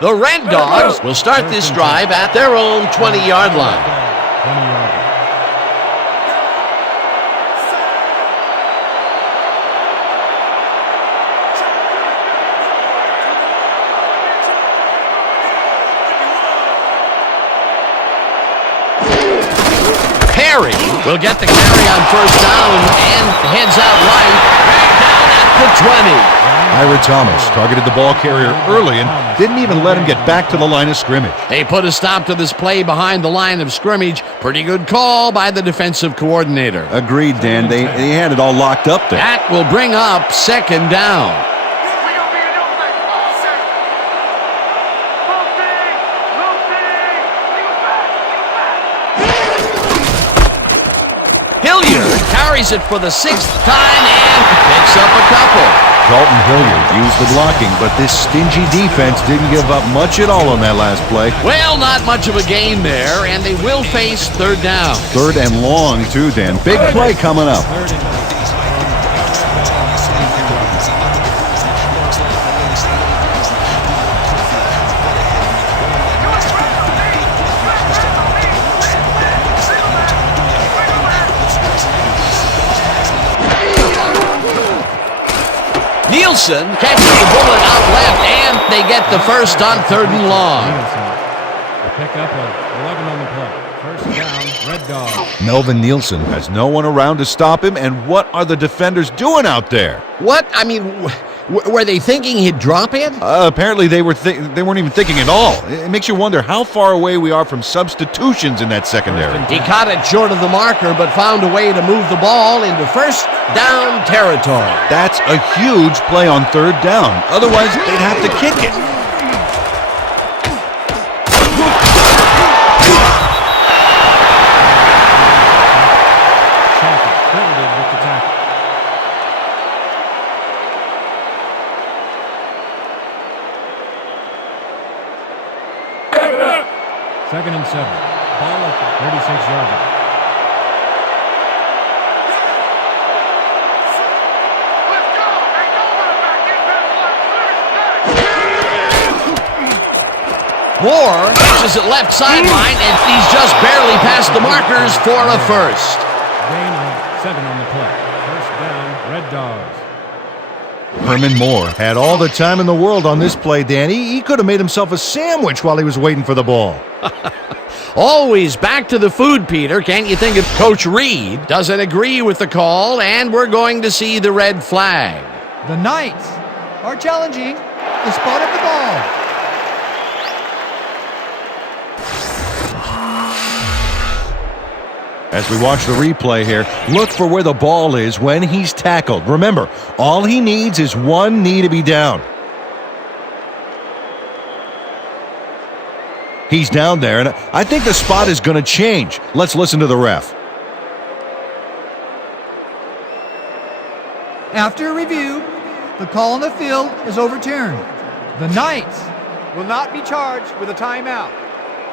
The Red Dogs will start this drive at their own 20-yard line. 20-yarder. Perry will get the carry on first down and heads out right, back down at the 20. Ira Thomas targeted the ball carrier early and didn't even let him get back to the line of scrimmage. They put a stop to this play behind the line of scrimmage. Pretty good call by the defensive coordinator. Agreed, Dan. They had it all locked up there. That will bring up second down. We gonna be in open. Loopy, Hilliard carries it for the 6th time and picks up a couple. Dalton Hilliard used the blocking, but this stingy defense didn't give up much at all on that last play. Well, not much of a gain there, and they will face third down. Third and long, too, Dan. Big play coming up. Third and 10. Nielsen catches the bullet out left, and they get the first on third and long. A pickup of 11 on the play. First down, Red Dog. Melvin Nielsen has no one around to stop him, and what are the defenders doing out there? What? I mean, were they thinking he'd drop it? Apparently they weren't even thinking at all. It makes you wonder how far away we are from substitutions in that secondary. He caught it short of the marker, but found a way to move the ball into first down territory. That's a huge play on third down. Otherwise, they'd have to kick it. Credited with the tackle. Second and 7. Ball at the 36-yard line. let's go! Ain't no running back. Get back, Moore catches it left sideline, and he's just barely past the markers for a first. Gain of 7 on the play. First down, Red Dogs. Herman Moore had all the time in the world on this play, Danny. He could have made himself a sandwich while he was waiting for the ball. Always back to the food, Peter. Can't you think if Coach Reed doesn't agree with the call, and we're going to see the red flag. The Knights are challenging the spot of the ball. As we watch the replay here, look for where the ball is when he's tackled. Remember, all he needs is one knee to be down. He's down there, and I think the spot is going to change. Let's listen to the ref. After a review, the call on the field is overturned. The Knights will not be charged with a timeout.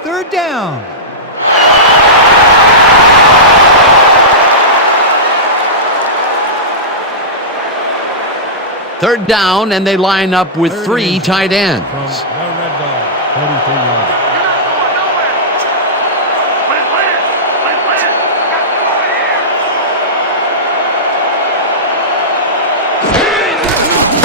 Third down. Third down, and they line up with three tight ends. From the Red Dog, 43 yards.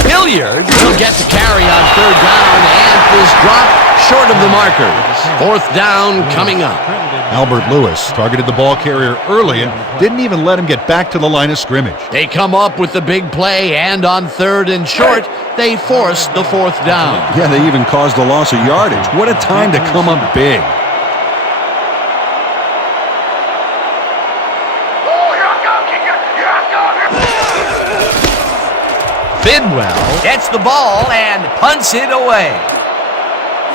Hilliard will get the carry on third down and is dropped short of the markers. Fourth down coming up. Albert Lewis targeted the ball carrier early and didn't even let him get back to the line of scrimmage. They come up with the big play, and on third and short, they force the fourth down. Yeah, they even caused a loss of yardage. What a time to come up big. Bidwell gets the ball and punts it away.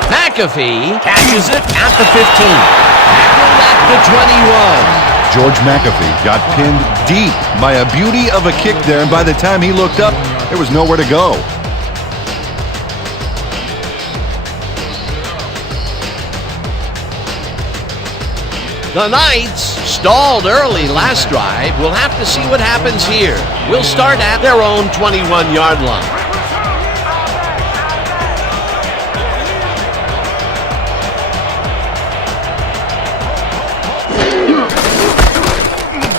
McAfee catches it at the 15. Tackled at the 21. George McAfee got pinned deep by a beauty of a kick there, and by the time he looked up, there was nowhere to go. The Knights stalled early last drive. We'll have to see what happens here. We'll start at their own 21-yard line.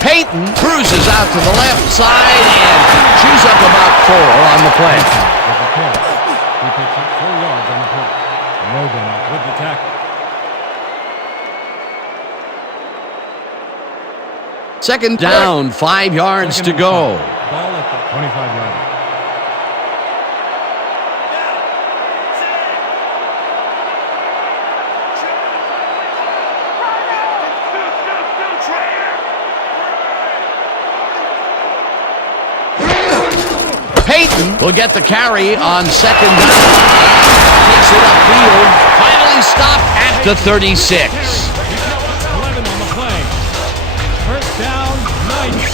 Peyton cruises out to the left side and chews up about 4 on the play. He picks up 4 yards on the play. Logan with the tackle. Second down, 5 yards to go. Ball at the 25-yard line. Peyton will get the carry on second down. Takes it upfield. Finally stopped at the 36. 11 on the play. First down, Knights.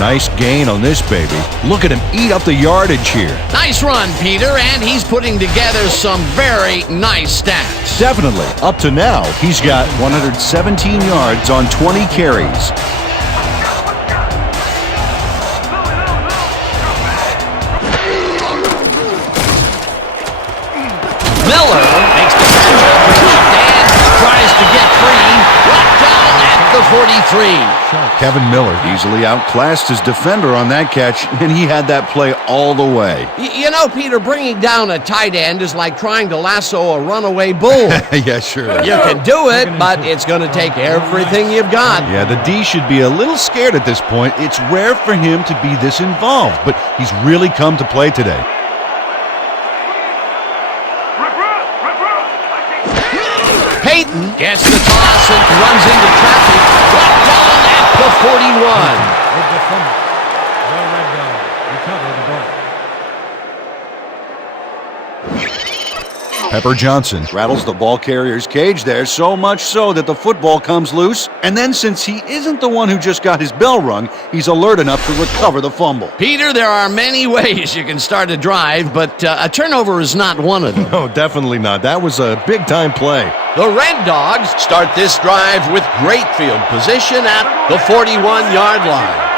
Nice gain on this baby. Look at him eat up the yardage here. Nice run, Peter, and he's putting together some very nice stats. Definitely. Up to now, he's got 117 yards on 20 carries. Miller makes the catch over left and tries to get free. Brought down at the 43. Kevin Miller easily outclassed his defender on that catch, and he had that play all the way. You know, Peter, bringing down a tight end is like trying to lasso a runaway bull. Yeah, sure. You can do it, but it's going to take everything you've got. Yeah, the D should be a little scared at this point. It's rare for him to be this involved, but he's really come to play today. Peyton gets the toss and runs into traffic. Brought down at the 41. With the fumble. The Red Dog recover the ball. Pepper Johnson rattles the ball carrier's cage there, so much so that the football comes loose. And then since he isn't the one who just got his bell rung, he's alert enough to recover the fumble. Peter, there are many ways you can start a drive, but a turnover is not one of them. No, definitely not. That was a big-time play. The Red Dogs start this drive with great field position at the 41-yard line.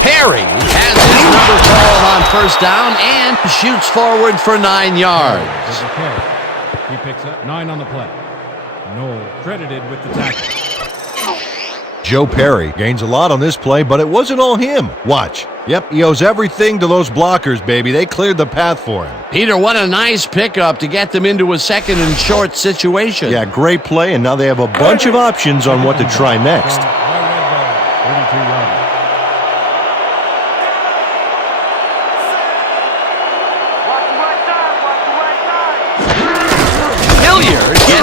Perry has his number called on first down and shoots forward for 9 yards. He picks up 9 on the play. Noel credited with the tackle. Joe Perry gains a lot on this play, but it wasn't all him. Watch. Yep, he owes everything to those blockers, baby. They cleared the path for him. Peter, what a nice pickup to get them into a second and short situation. Yeah, great play, and now they have a bunch of options on what to try next. The Red Dog, 32 yards.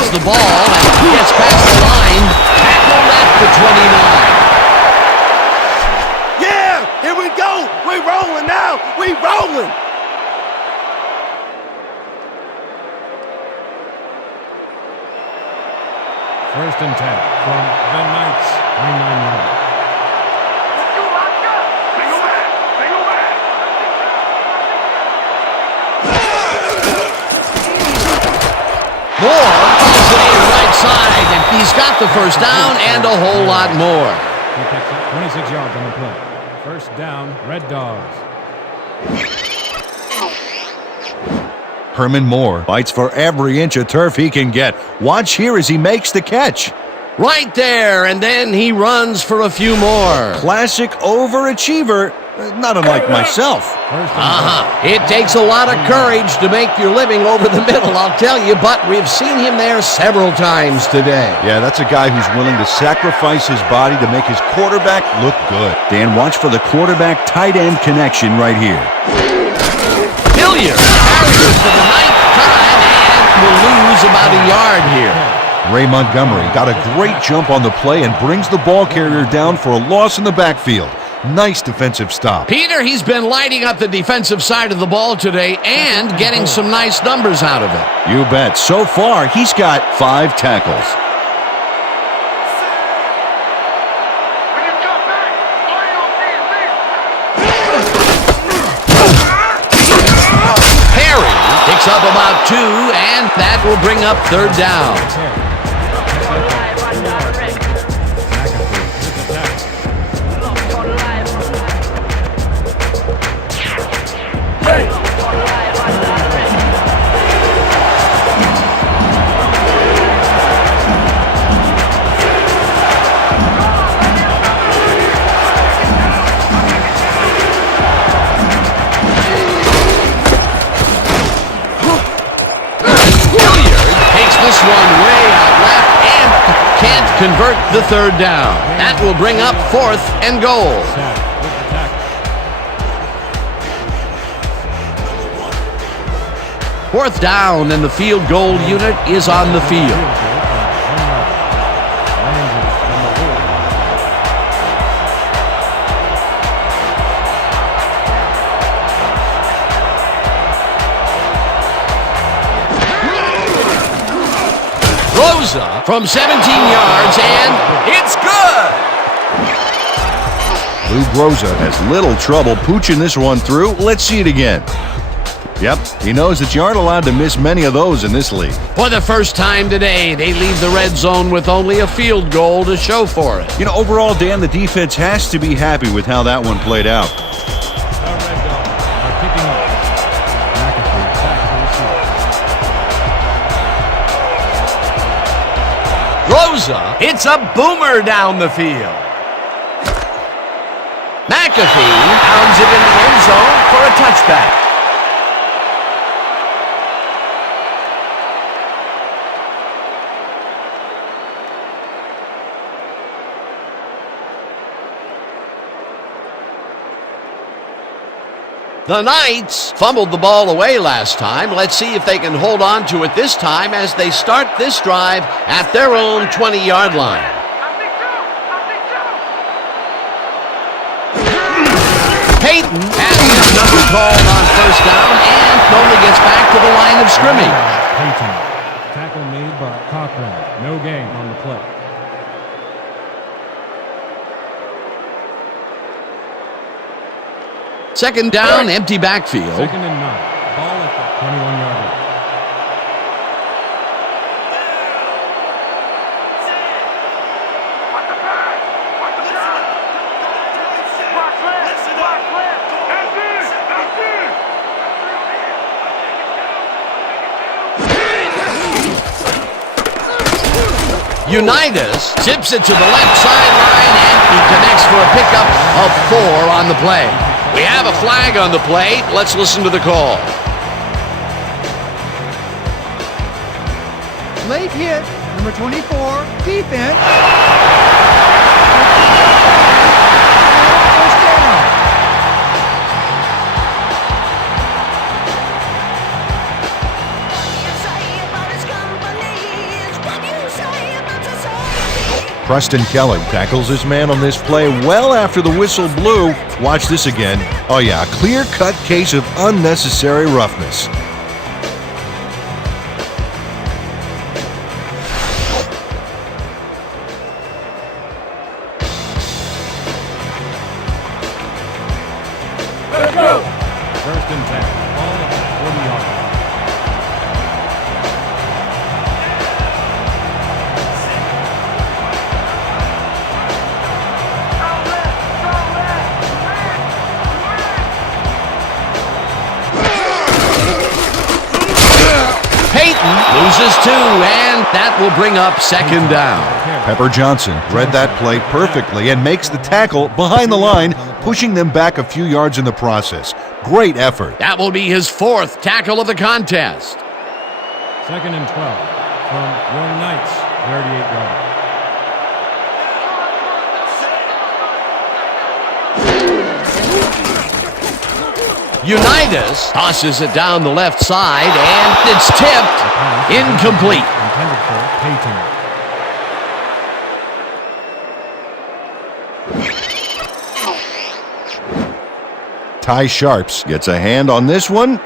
has the ball and gets past the line. Tackled at the 29. Yeah! Here we go! We rolling now! We rolling! First and 10 from the Knights, 29 yards. Moore pulls it in right side, and he's got the first down and a whole lot more. He picks up 26 yards on the play. First down, Red Dogs. Herman Moore fights for every inch of turf he can get. Watch here as he makes the catch. Right there, and then he runs for a few more. Classic overachiever, not unlike myself. It takes a lot of courage to make your living over the middle, I'll tell you, but we've seen him there several times today. Yeah, that's a guy who's willing to sacrifice his body to make his quarterback look good. Dan, watch for the quarterback-tight end connection right here. Hilliard carries it for the ninth time and will lose about a yard here. Ray Montgomery got a great jump on the play and brings the ball carrier down for a loss in the backfield. Nice defensive stop. Peter, he's been lighting up the defensive side of the ball today and getting some nice numbers out of it. You bet. So far, he's got 5 tackles. Perry picks up about 2, and that will bring up third down. This one way out left and can't convert the third down. That will bring up 4th and goal. 4th down, and the field goal unit is on the field. Groza from 17 yards, and it's good! Lou Groza has little trouble pooching this one through. Let's see it again. Yep, he knows that you aren't allowed to miss many of those in this league. For the first time today, they leave the red zone with only a field goal to show for it. You know, overall, Dan, the defense has to be happy with how that one played out. The Red Dogs are kicking off. McAfee back to receive. Groza, it's a boomer down the field. McAfee pounds it in the end zone for a touchback. The Knights fumbled the ball away last time. Let's see if they can hold on to it this time as they start this drive at their own 20-yard line. Peyton has his number called on first down and only gets back to the line of scrimmage. Peyton. Tackle made by Cochran. No gain on the play. Second down, empty backfield. Second and 9. Ball at the 21-yard line. Unitas tips it to the left sideline, and he connects for a pickup of 4 on the play. We have a flag on the play. Let's listen to the call. Late hit, number 24, defense. First down. What do you say about his company? It's Preston Kelly tackles his man on this play well after the whistle blew. Watch this again. Oh yeah, a clear-cut case of unnecessary roughness. Let's go! First and 10. Ball at the 40-yard line. Peyton loses 2, and that will bring up second down. Pepper Johnson read that play perfectly and makes the tackle behind the line, pushing them back a few yards in the process. Great effort. That will be his 4th tackle of the contest. Second and 12 from your Knights, 38-yard. Unitas tosses it down the left side, and it's tipped. Incomplete. Intended for Peyton. Ty Sharps gets a hand on this one.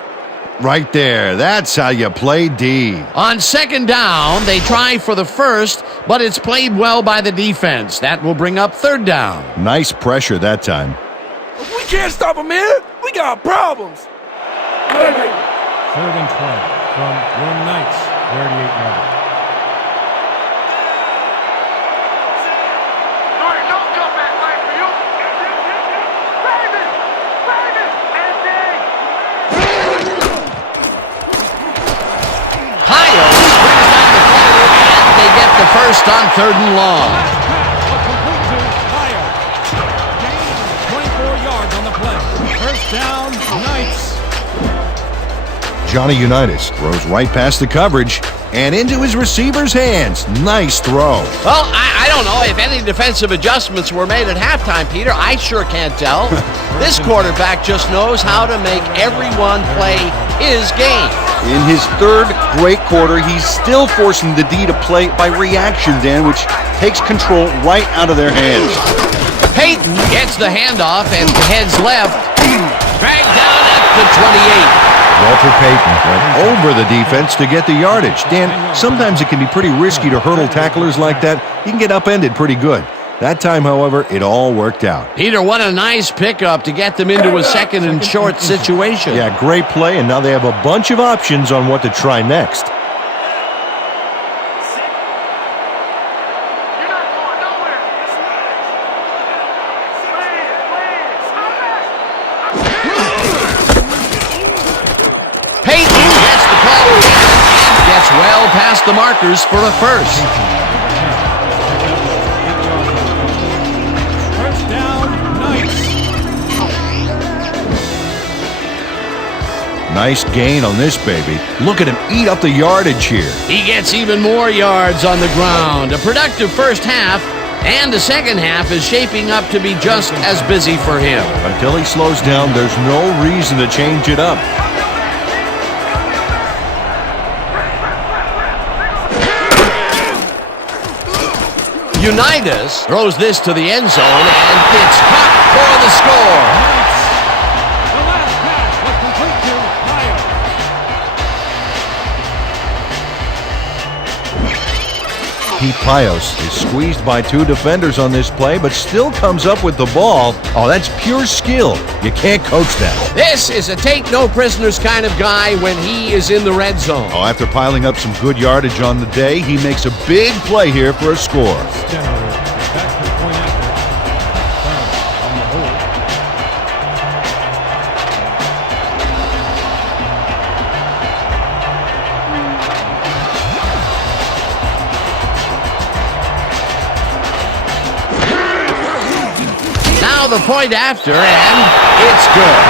Right there. That's how you play D. On second down, they try for the first, but it's played well by the defense. That will bring up third down. Nice pressure that time. We can't stop him, man. We got problems. Third and 12 from your Knights, 38-yard. There ain't no comeback line for you. Baby! Baby! Pio brings down the corner, and they get the first on 3rd and long. Complete to Pio. Gain 24 yards on the play. First down, Knights. Johnny Unitas throws right past the coverage and into his receiver's hands. Nice throw. Well, I don't know if any defensive adjustments were made at halftime, Peter. I sure can't tell. This quarterback just knows how to make everyone play his game. In his 3rd great quarter, he's still forcing the D to play by reaction, Dan, which takes control right out of their hands. Peyton gets the handoff and heads left. Dragged down at the 28. Walter Payton went over the defense to get the yardage. Dan, sometimes it can be pretty risky to hurdle tacklers like that. You can get upended pretty good. That time, however, it all worked out. Peter, what a nice pickup to get them into a second and short situation. Yeah, great play, and now they have a bunch of options on what to try next. You're not going nowhere. Peyton gets the call and gets well past the markers for a first. First down, Knights. Nice gain on this baby. Look at him eat up the yardage here. He gets even more yards on the ground. A productive first half, and the second half is shaping up to be just as busy for him. Until he slows down, there's no reason to change it up. Unitas throws this to the end zone, and it's caught for the score. The last pass was complete to Pio. Pete Pios is squeezed by 2 defenders on this play, but still comes up with the ball. Oh, that's pure skill. You can't coach that. This is a take-no-prisoners kind of guy when he is in the red zone. Oh, after piling up some good yardage on the day, he makes a big play here for a score. Generally, back to the point after. On the hold. Now the point after, and it's good.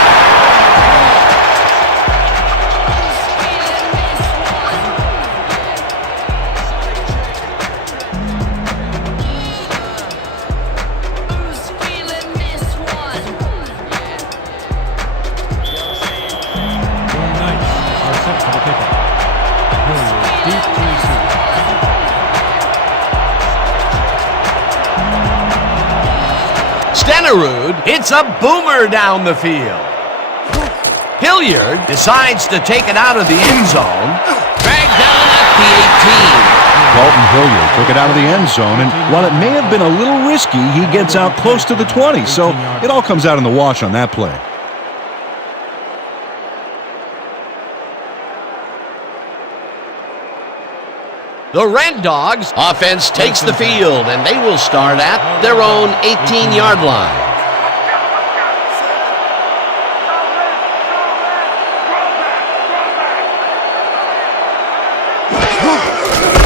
Finnerud hits a boomer down the field. Hilliard decides to take it out of the end zone. Dragged down at the 18. Dalton Hilliard took it out of the end zone, and while it may have been a little risky, he gets out close to the 20, so it all comes out in the wash on that play. The Red Dogs offense takes the field, and they will start at their own 18-yard line.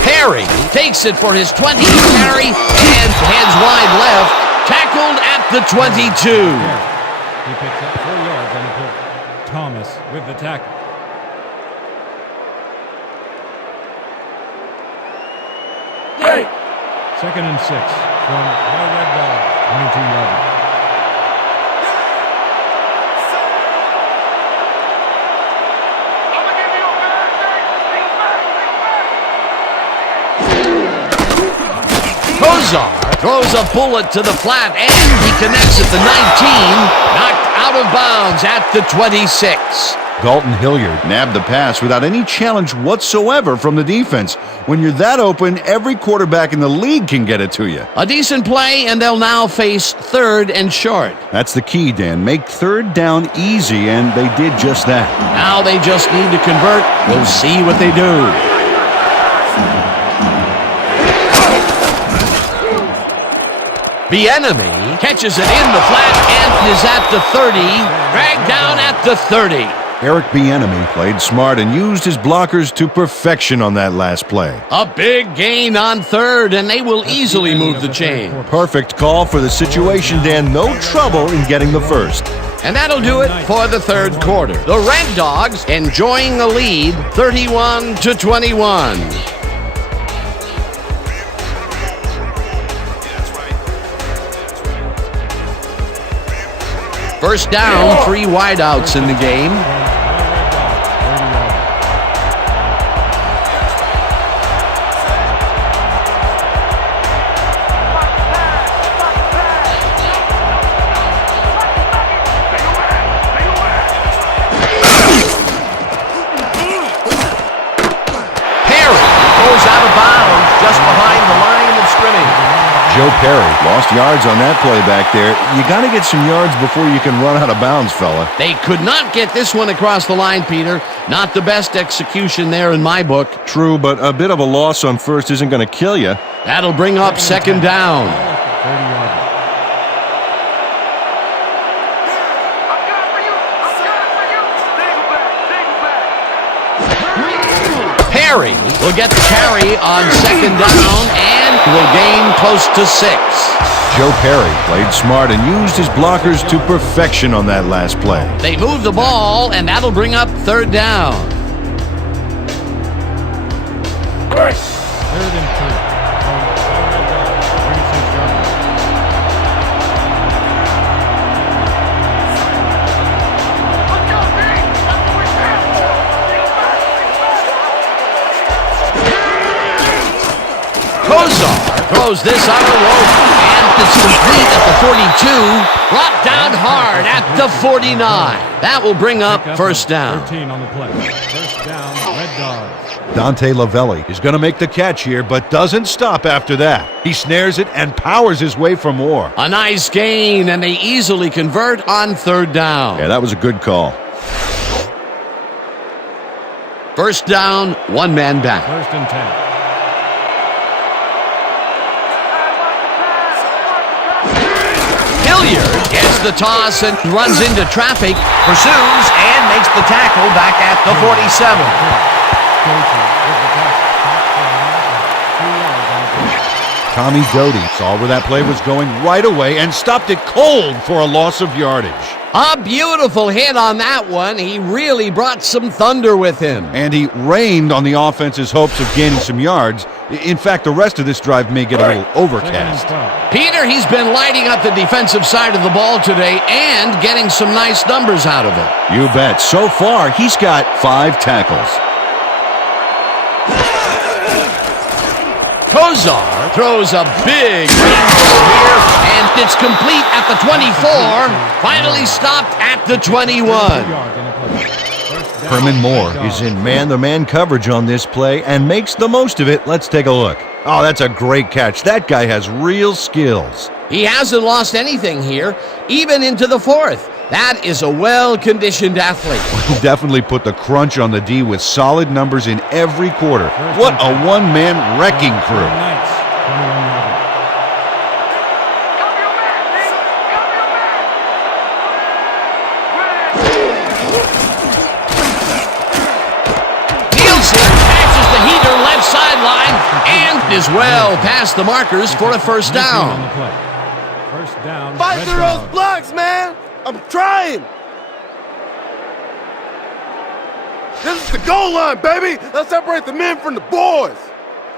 Perry takes it for his 20 carry and heads wide left, tackled at the 22. He picks up 4 yards on the play. Thomas with the tackle. Second and 6 from the Red Dogs, 22-yard. Kozar throws a bullet to the flat, and he connects at the 19, knocked out of bounds at the 26. Dalton Hilliard nabbed the pass without any challenge whatsoever from the defense. When you're that open, every quarterback in the league can get it to you. A decent play, and they'll now face 3rd and short. That's the key, Dan. Make 3rd down easy, and they did just that. Now they just need to convert. We'll see what they do. Bieniemy catches it in the flat and is at the 30, dragged down at the 30. Eric Bieniemy played smart and used his blockers to perfection on that last play. A big gain on 3rd, and they will easily move the chain. Perfect call for the situation, Dan. No trouble in getting the first. And that'll do it for the 3rd quarter. The Red Dogs enjoying the lead, 31-21. First down, 3 wideouts in the game. Joe Perry lost yards on that play back there. You got to get some yards before you can run out of bounds, fella. They could not get this one across the line, Peter. Not the best execution there in my book. True, but a bit of a loss on first isn't going to kill you. That'll bring up 2nd down. Perry will get the carry on 2nd down and will gain close to 6. Joe Perry played smart and used his blockers to perfection on that last play. They move the ball, and that'll bring up 3rd down. 3rd and 2. Kozar throws this on a rope, and it's complete at the 42, brought down hard at the 49. That will bring up 1st down. 13 on the play. 1st down, Red Dogs. Dante Lavelli is going to make the catch here, but doesn't stop after that. He snares it and powers his way for more. A nice gain, and they easily convert on 3rd down. Yeah, that was a good call. 1st down, 1 man back. 1st and 10. Hilliard gets the toss and runs into traffic, pursues, and makes the tackle back at the 47. Tommy Doty saw where that play was going right away and stopped it cold for a loss of yardage. A beautiful hit on that one. He really brought some thunder with him. And he rained on the offense's hopes of gaining some yards. In fact, the rest of this drive may get a little overcast. Peter, he's been lighting up the defensive side of the ball today and getting some nice numbers out of it. You bet. So far, he's got 5 tackles. Kozar throws a big rainbow here, and it's complete at the 24. Finally stopped at the 21. Herman Moore is in man-to-man coverage on this play and makes the most of it. Let's take a look. Oh, that's a great catch. That guy has real skills. He hasn't lost anything here, even into the fourth. That is a well-conditioned athlete. He definitely put the crunch on the D with solid numbers in every quarter. What a one-man wrecking crew. Is well past the markers for a first down. First down. Fight through those blocks, man! I'm trying! This is the goal line, baby! Let's separate the men from the boys!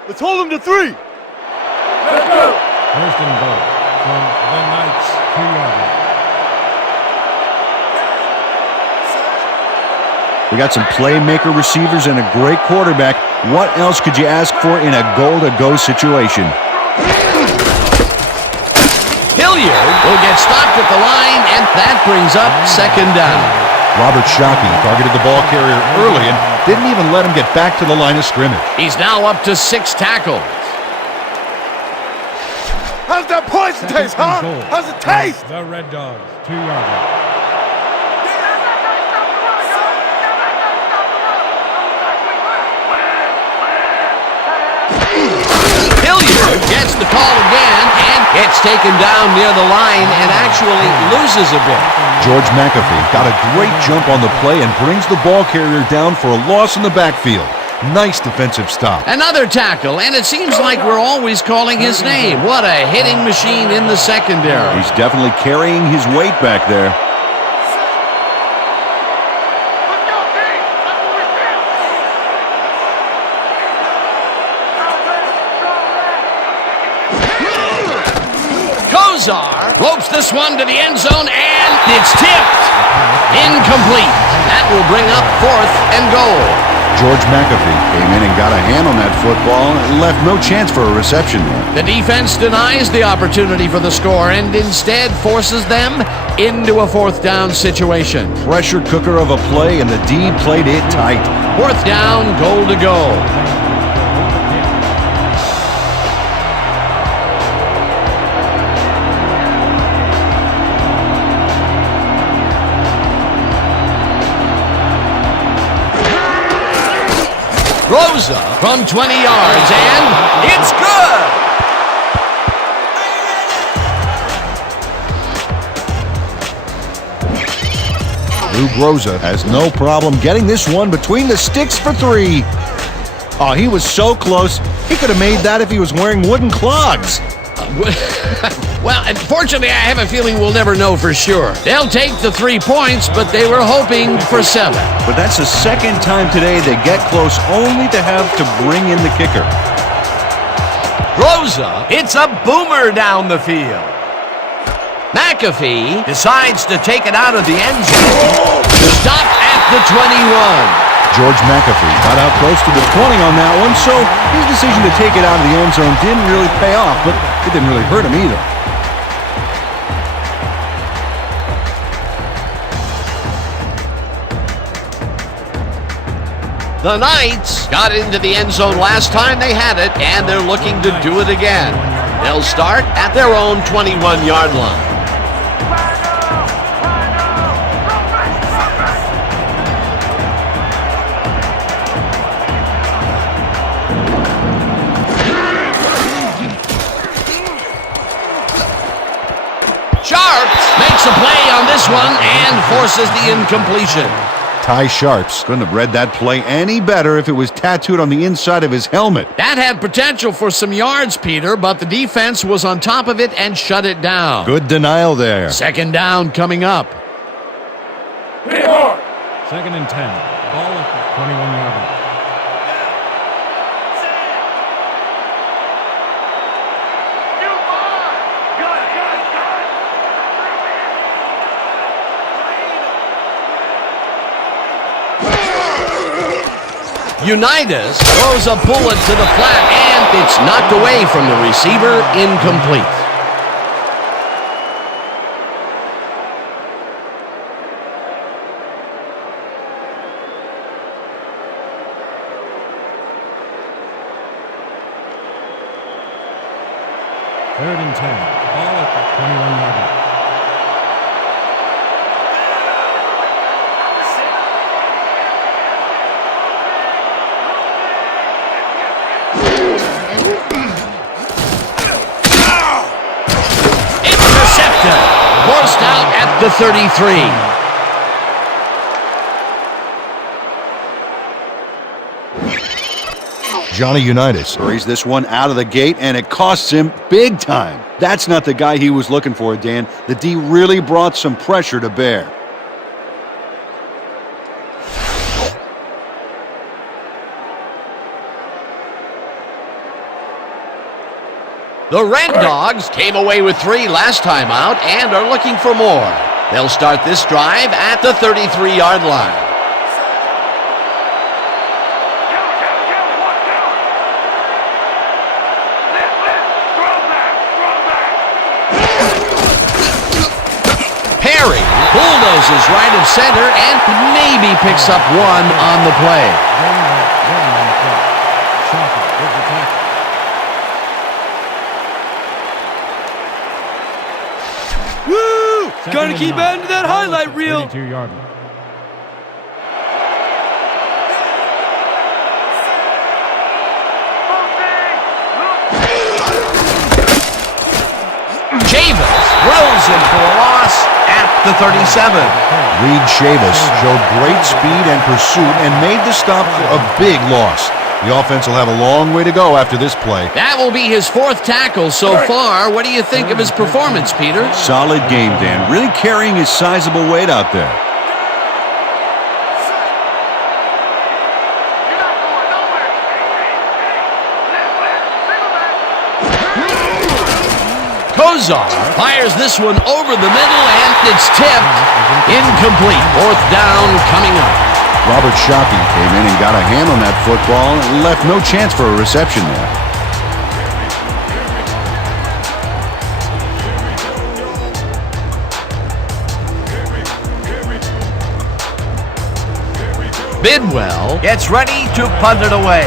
Let's hold them to 3! Let's go! First and goal from the Knights 2-yard line. We got some playmaker receivers and a great quarterback. What else could you ask for in a goal-to-go situation? Hilliard will get stopped at the line, and that brings up second down. Robert Shockey targeted the ball carrier early and didn't even let him get back to the line of scrimmage. He's now up to 6 tackles. How's that poison taste, huh? How's it taste? The Red Dogs 2-yard line. Hilliard gets the call again and gets taken down near the line and actually loses a bit. George McAfee got a great jump on the play and brings the ball carrier down for a loss in the backfield. Nice defensive stop. Another tackle, and it seems like we're always calling his name. What a hitting machine in the secondary. He's definitely carrying his weight back there. Ropes this one to the end zone, and it's tipped. Incomplete. That will bring up 4th and goal. George McAfee came in and got a hand on that football and left no chance for a reception there. The defense denies the opportunity for the score and instead forces them into a 4th down situation. Pressure cooker of a play, and the D played it tight. 4th down, goal to go. Rosa from 20 yards, and it's good! Lou Groza has no problem getting this one between the sticks for 3. Oh, he was so close. He could have made that if he was wearing wooden clogs. Well, unfortunately, I have a feeling we'll never know for sure. They'll take the 3 points, but they were hoping for 7. But that's the second time today they get close, only to have to bring in the kicker. Rosa, it's a boomer down the field. McAfee decides to take it out of the end zone. Stop at the 21. George McAfee got out close to the 20 on that one, so his decision to take it out of the end zone didn't really pay off, but it didn't really hurt him either. The Knights got into the end zone last time they had it, and they're looking to do it again. They'll start at their own 21-yard line. Sharps makes a play on this one and forces the incompletion. Ty Sharps couldn't have read that play any better if it was tattooed on the inside of his helmet. That had potential for some yards, Peter, but the defense was on top of it and shut it down. Good denial there. Second down coming up. Second and 10. Ball at the 21-yard line. Unitas throws a bullet to the flat, and It's knocked away from the receiver, incomplete. Third and 10. Ball at the 21-yard line. Intercepted. Forced out at the 33. Johnny Unitas hurries this one out of the gate, and it costs him big time. That's not the guy he was looking for, Dan. The D really brought some pressure to bear. The Red Dogs came away with 3 last time out and are looking for more. They'll start this drive at the 33-yard line. Perry bulldozes right of center and maybe picks up 1 on the play. Woo! Gotta keep adding to that highlight reel. 32-yard line. Chavis throws him for a loss at the 37. Reed Chavis showed great speed and pursuit and made the stop for a big loss. The offense will have a long way to go after this play. That will be his 4th tackle so far. What do you think of his performance, Peter? Solid game, Dan. Really carrying his sizable weight out there. Kozar fires this one over the middle, and it's tipped. Incomplete. 4th down coming up. Robert Shockey came in and got a hand on that football and left no chance for a reception there. Bidwell gets ready to punt it away.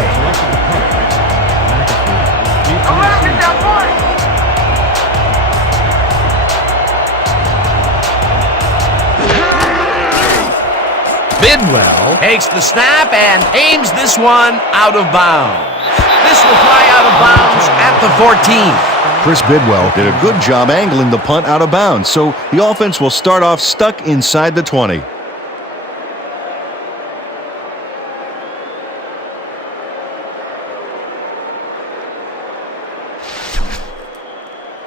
Bidwell takes the snap and aims this one out of bounds. This will fly out of bounds at the 14. Chris Bidwell did a good job angling the punt out of bounds, so the offense will start off stuck inside the 20.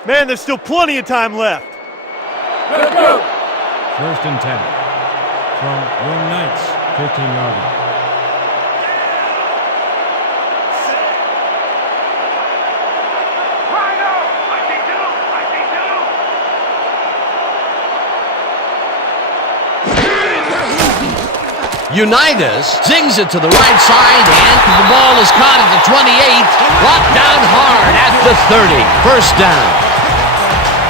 Man, there's still plenty of time left. Let's go. First and 10. From your Knights, 15-yard line. Unitas zings it to the right side, and the ball is caught at the 28, brought down hard at the 30. First down.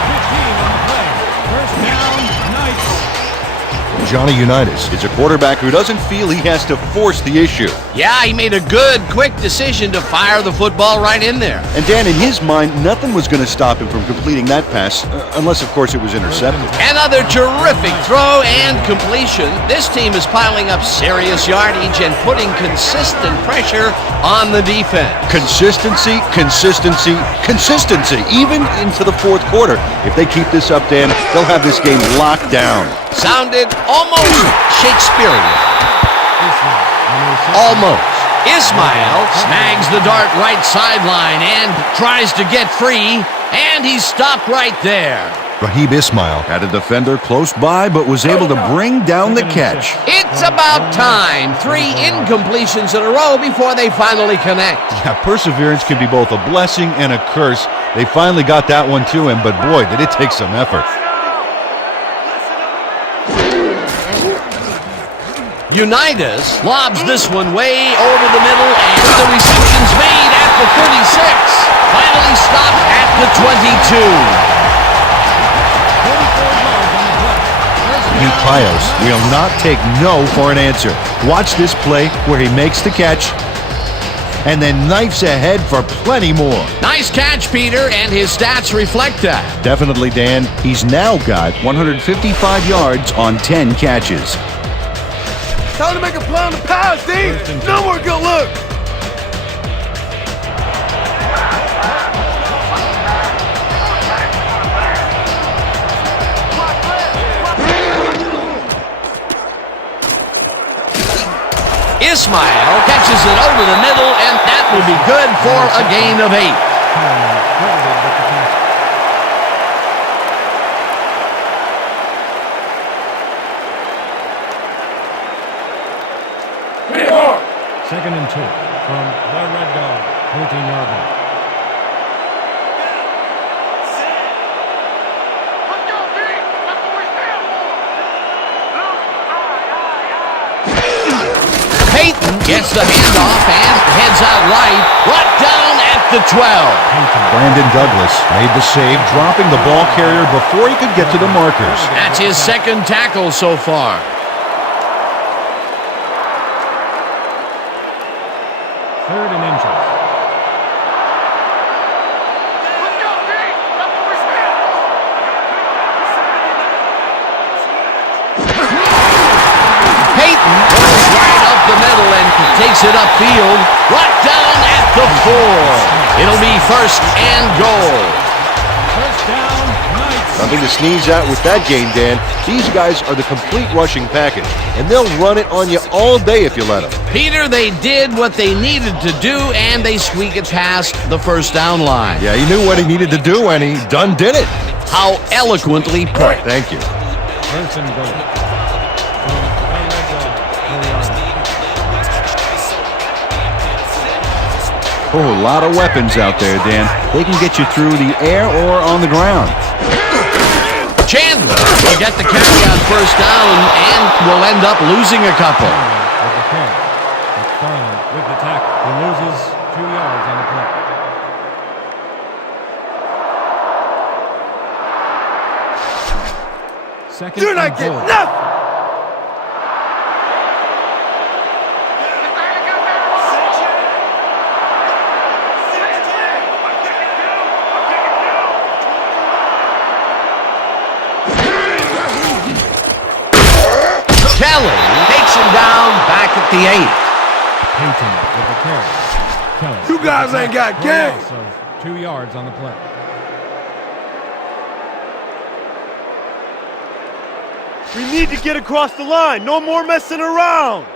15 on the play. First down, Knights. Johnny Unitas is a quarterback who doesn't feel he has to force the issue. Yeah, he made a good, quick decision to fire the football right in there. And Dan, in his mind, nothing was going to stop him from completing that pass, unless, of course, it was intercepted. Another terrific throw and completion. This team is piling up serious yardage and putting consistent pressure on the defense. Consistency, consistency, consistency, even into the 4th quarter. If they keep this up, Dan, they'll have this game locked down. Sounded almost Shakespearean. Almost. Ismail snags the dart right sideline and tries to get free, and he's stopped right there. Raheem Ismail had a defender close by, but was able to bring down the catch. It's about time. 3 incompletions in a row before they finally connect. Yeah, perseverance can be both a blessing and a curse. They finally got that one to him, but boy, did it take some effort. Unitas lobs this one way over the middle, and the reception's made at the 36. Finally stopped at the 22. Piles will not take no for an answer. Watch this play where he makes the catch and then knifes ahead for plenty more. Nice catch, Peter, and his stats reflect that. Definitely, Dan. He's now got 155 yards on 10 catches. Time to make a play on the pass, D. No more good look. Ismail catches it over the middle, and that will be good for a gain of 8. Second and 2 from the Red Dog, 14-yard line. Let's go, D. That's what we stand for. Peyton gets the handoff and heads out right, brought down at the 12. Brandon Douglas made the save, dropping the ball carrier before he could get to the markers. That's his second tackle so far. Third and inches. Let's go, D. That's what we stand for. Peyton goes right up the middle and takes it upfield, brought down at the 4. It'll be first and goal. First down, Knights. Nothing to sneeze at with that game, Dan. These guys are the complete rushing package, and they'll run it on you all day if you let them. Peter, they did what they needed to do, and they squeak it past the first down line. Yeah, he knew what he needed to do, and he done did it. How eloquently put. Thank you. First and goal. From the Red Dog, 4-yard line. Oh, a lot of weapons out there, Dan. They can get you through the air or on the ground. Chandler will get the carry on first down and will end up losing a couple. With the carry. McFarland with the tackle. He loses 2 yards on the play. Second You're not and getting goal. nothing. Kelly takes him down back at the 8. Peyton with the carry. Kelly. You guys ain't got game. So 2 yards on the play. We need to get across the line. No more messing around.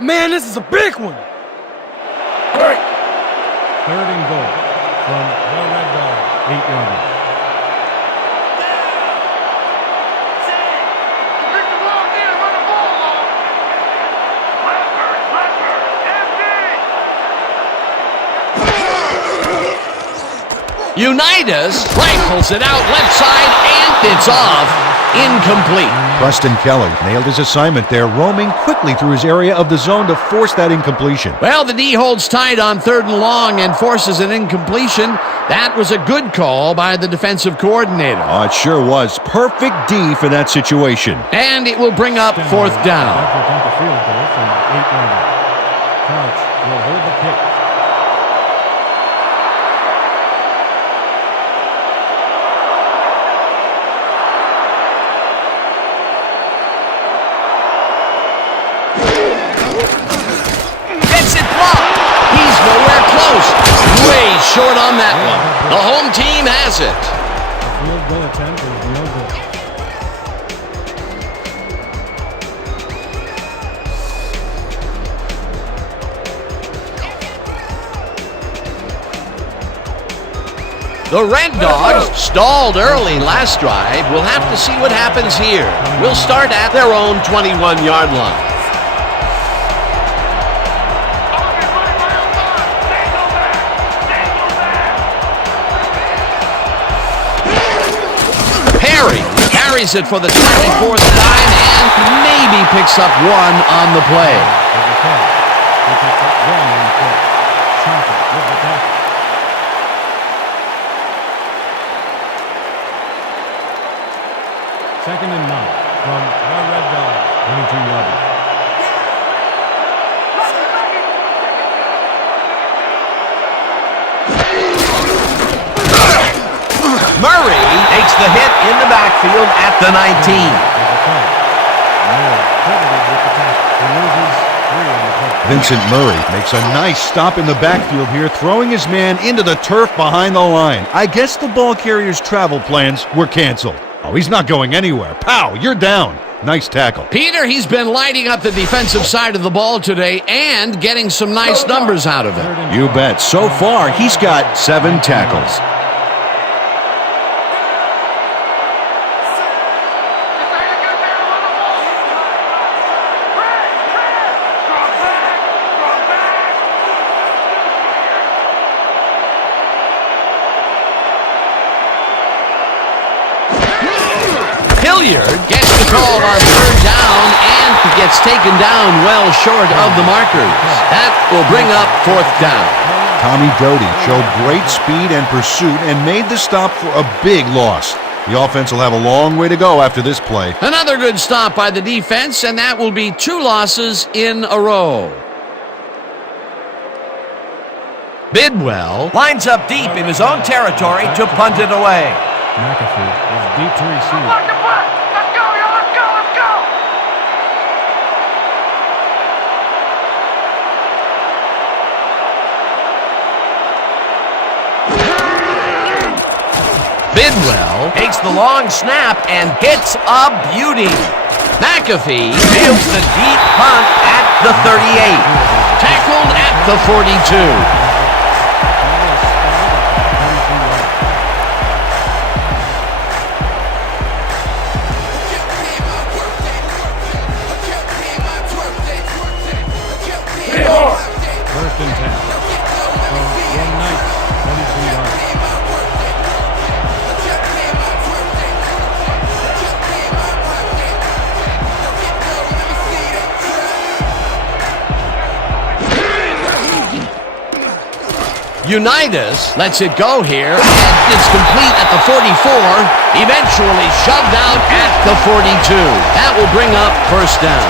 Man, this is a big one. Great. Third and goal from the Red Dog, 8-yard line. Pick the ball again, run the ball long. Empty. Unitas rifles it out left side, and it's off. Incomplete. Preston Kelly nailed his assignment there, roaming quickly through his area of the zone to force that incompletion. Well, the D holds tight on 3rd and long and forces an incompletion. That was a good call by the defensive coordinator. Oh, it sure was. Perfect D for that situation. And it will bring up 4th down. After attempt a field goal from 8-yard line. Couch will hold the kick. Gets it blocked. He's nowhere close. Way short on that one. The home team has it. The field goal attempt is no good. The Red Dogs stalled early last drive. We'll have to see what happens here. We'll start at their own 21-yard line. Perry carries it for the 24th time and maybe picks up one on the play. Second and 9 from the Red Dog, 22-yard. Murray takes the hit in the backfield at the 19. Vincent Murray makes a nice stop in the backfield here, throwing his man into the turf behind the line. I guess the ball carrier's travel plans were canceled. Oh, he's not going anywhere. Pow, you're down. Nice tackle. Peter, he's been lighting up the defensive side of the ball today and getting some nice numbers out of it. You bet. So far, he's got 7 tackles. Hilliard gets the call on third down and gets taken down well short of the markers. That will bring up fourth down. Tommy Doty showed great speed and pursuit and made the stop for a big loss. The offense will have a long way to go after this play. Another good stop by the defense, and that will be 2 losses in a row. Bidwell lines up deep in his own territory to punt it away. McAfee is deep to receive. Block the punt. Let's go, y'all. Let's go. Let's go. Bidwell takes the long snap and hits a beauty. McAfee fields the deep punt at the 38. Tackled at the 42. First and 10 from one night, 22 yards. Unitas lets it go here, and it's complete at the 44, eventually shoved out at the 42. That will bring up first down.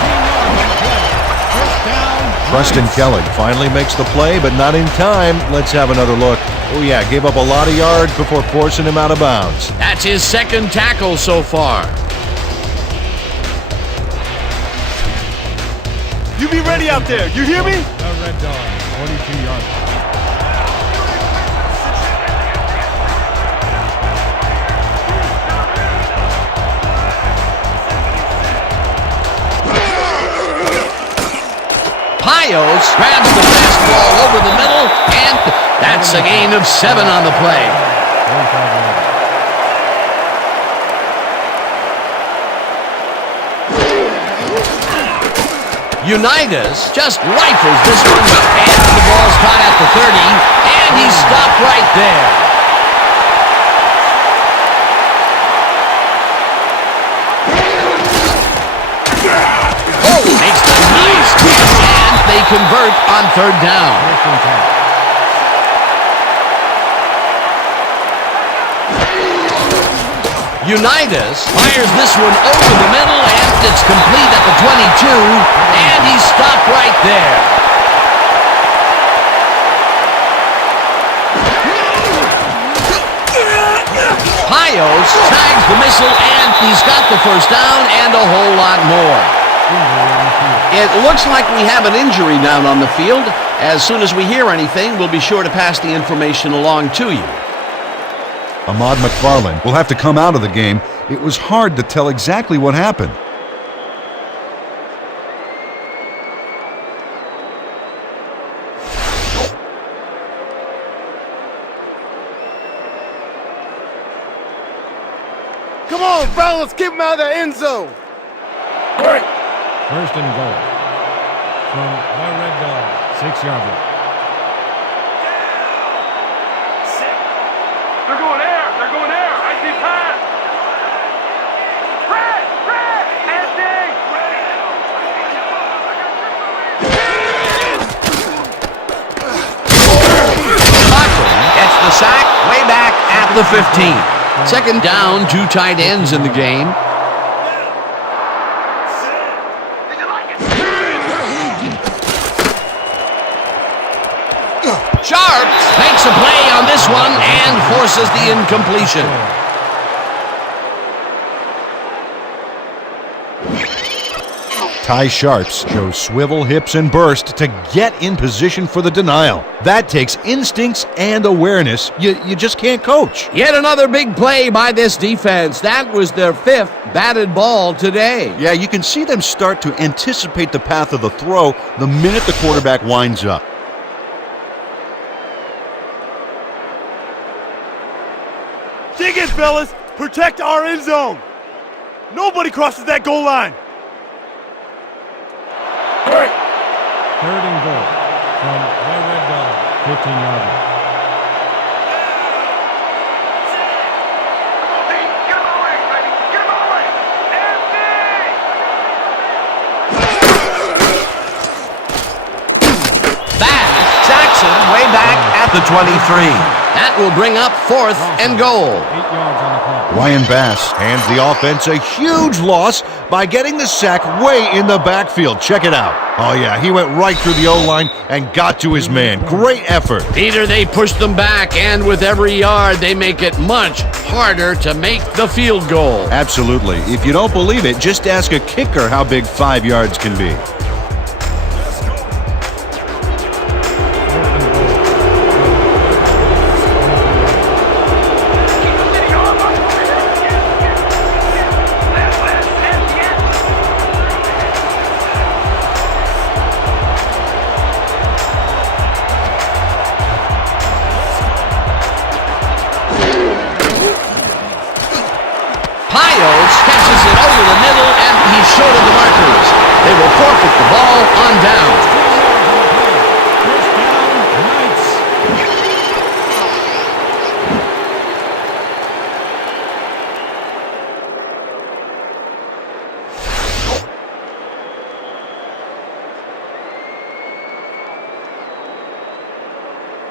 Preston Kelly finally makes the play, but not in time. Let's have another look. Oh yeah, gave up a lot of yards before forcing him out of bounds. That's his second tackle so far. You be ready out there. You hear me? The Red Dog, 42 yards. Pios grabs the fastball over the middle, and that's a gain of 7 on the play. Unitas just rifles this one, and the ball's caught at the 30, and he's stopped right there. Makes a nice catch, and they convert on third down. Unitas fires this one over the middle, and it's complete at the 22, and he's stopped right there. Pios tags the missile, and he's got the first down and a whole lot more. It looks like we have an injury down on the field. As soon as we hear anything, we'll be sure to pass the information along to you. Ahmad McFarland will have to come out of the game. It was hard to tell exactly what happened. Come on, fellas. Keep him out of the end zone. Great. First and goal from the Red Dog, 6-yard line. They're going air. They're going air. I see pass. the 15. Second down, 2 tight ends in the game. Sharps makes a play on this one and forces the incompletion. Ty Sharps shows swivel, hips, and burst to get in position for the denial. That takes instincts and awareness you just can't coach. Yet another big play by this defense. That was their 5th batted ball today. Yeah, you can see them start to anticipate the path of the throw the minute the quarterback winds up. Dig in, fellas. Protect our end zone. Nobody crosses that goal line. Third and goal from the Red Dog, 15-yarder. Get him away, baby. Get him away. Back, Saxon way back at the 23. That will bring up 4th and goal. 8 yards on the play. Ryan Bass hands the offense a huge loss by getting the sack way in the backfield. Check it out. Oh, yeah, he went right through the O-line and got to his man. Great effort. Peter, they push them back, and with every yard, they make it much harder to make the field goal. Absolutely. If you don't believe it, just ask a kicker how big 5 yards can be. Catches it over the middle, and he's short of the markers. They will forfeit the ball on down. First down, Knights.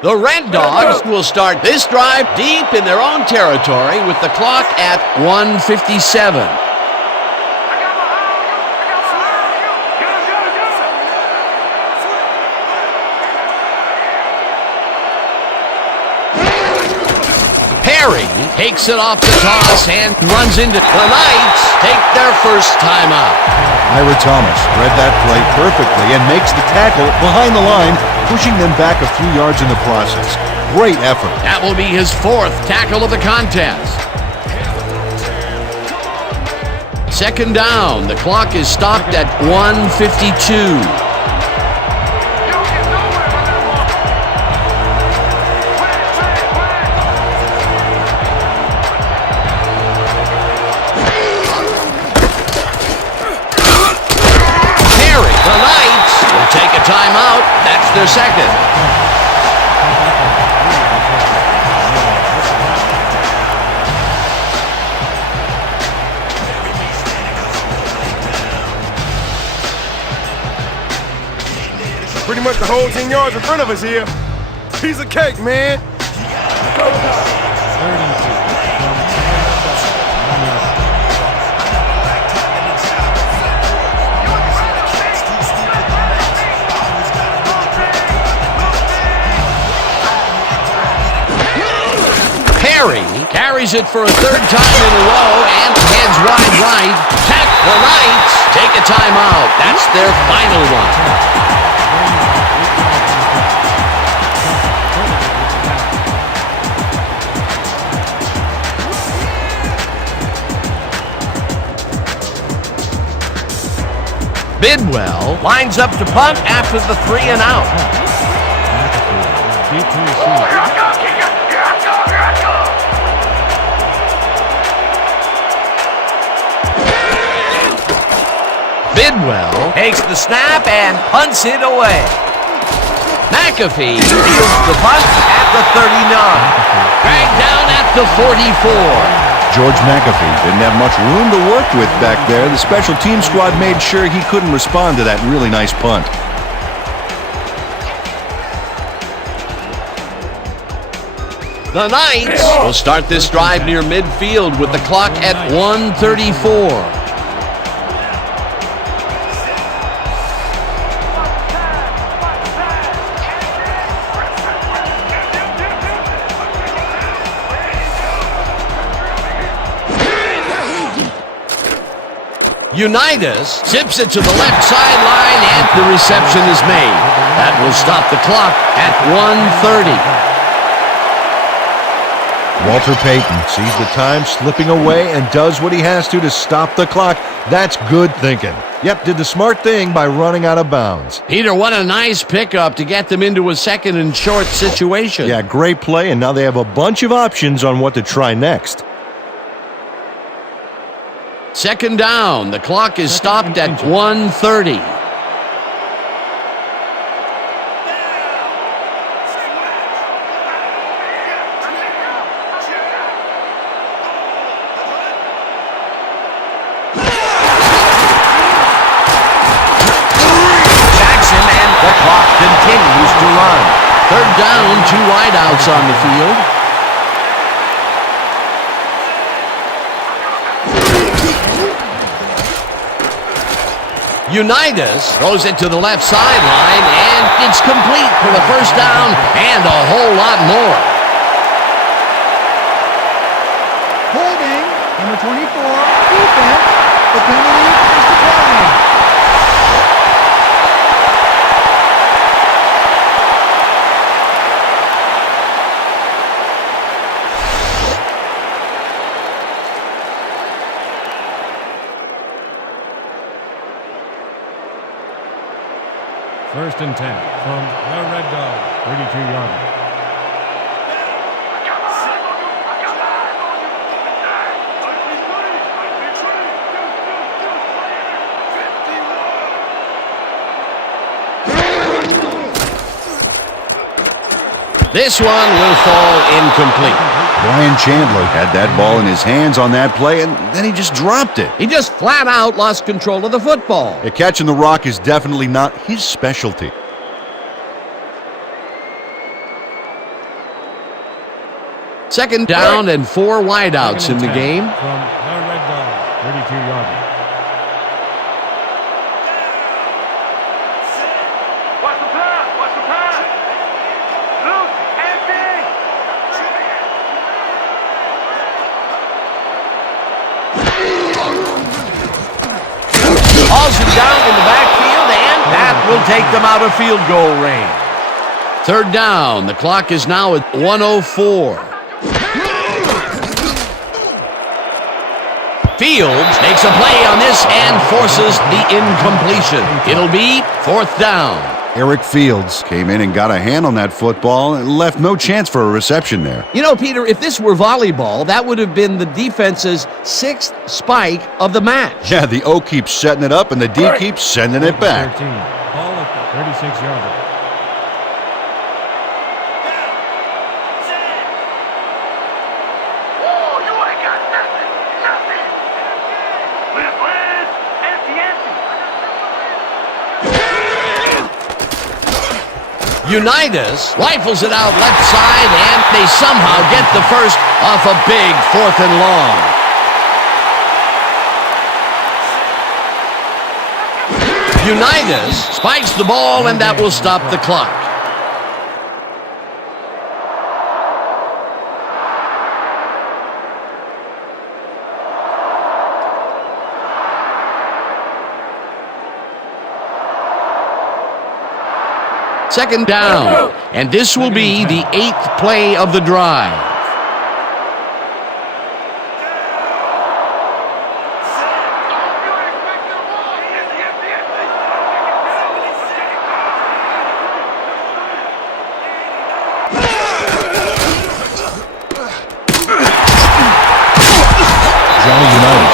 The Red Dogs will start this drive deep in their own territory with the clock at 1:57. Perry takes it off the toss and runs into the Knights. Take their first timeout. Ira Thomas read that play perfectly and makes the tackle behind the line, pushing them back a few yards in the process. Great effort. That will be his 4th tackle of the contest. Second down. The clock is stopped at 1:52. Take a timeout. That's their second. Pretty much the whole 10 yards in front of us here. Piece of cake, man. Third and 2 from the Red Dog, 1 yard. Perry carries it for a 3rd time in a row and heads wide right. The Knights take a timeout. That's their final one. Bidwell lines up to punt after the 3 and out. Deep to receive. Bidwell takes the snap and punts it away. McAfee fields the punt at the 39. Dragged down at the 44. George McAfee didn't have much room to work with back there. The special team squad made sure he couldn't respond to that really nice punt. The Knights will start this drive near midfield with the clock at 1:34. Unitas tips it to the left sideline, and the reception is made. That will stop the clock at 1:30. Walter Payton sees the time slipping away and does what he has to stop the clock. That's good thinking. Yep, did the smart thing by running out of bounds. Peter, what a nice pickup to get them into a second and short situation. Yeah, great play, and now they have a bunch of options on what to try next. Second down. The clock is stopped at 1:30. Jackson, and the clock continues to run. Third down, 2 wideouts on the field. Unitas throws it to the left sideline, and it's complete for the first down and a whole lot more. Holding, number 24, defense. The penalty is declined. First and 10 from the Red Dog, 32-yarder. This one will fall incomplete. Brian Chandler had that ball in his hands on that play, and then he just dropped it. He just flat out lost control of the football. Yeah, catching the rock is definitely not his specialty. Second down and 4 wideouts in the game. From the Red Dog, 32-yarder. Watch the pass! Watch the pass! Luke, empty! Hauls him down in the backfield, and that will take them out of field goal range. Third down. The clock is now at 1:04. Fields makes a play on this and forces the incompletion. It'll be fourth down. Eric Fields came in and got a hand on that football and left no chance for a reception there. You know, Peter, if this were volleyball, that would have been the defense's 6th spike of the match. Yeah, the O keeps setting it up and the D keeps sending it back. 13. Ball at the 36-yarder. Whoa, you ain't got nothing! Nothing! Liz, empty, empty! Unitas rifles it out left side, and they somehow get the first off a big 4th and long. Unitas spikes the ball, and that will stop the clock. Second down, and this will be the 8th play of the drive.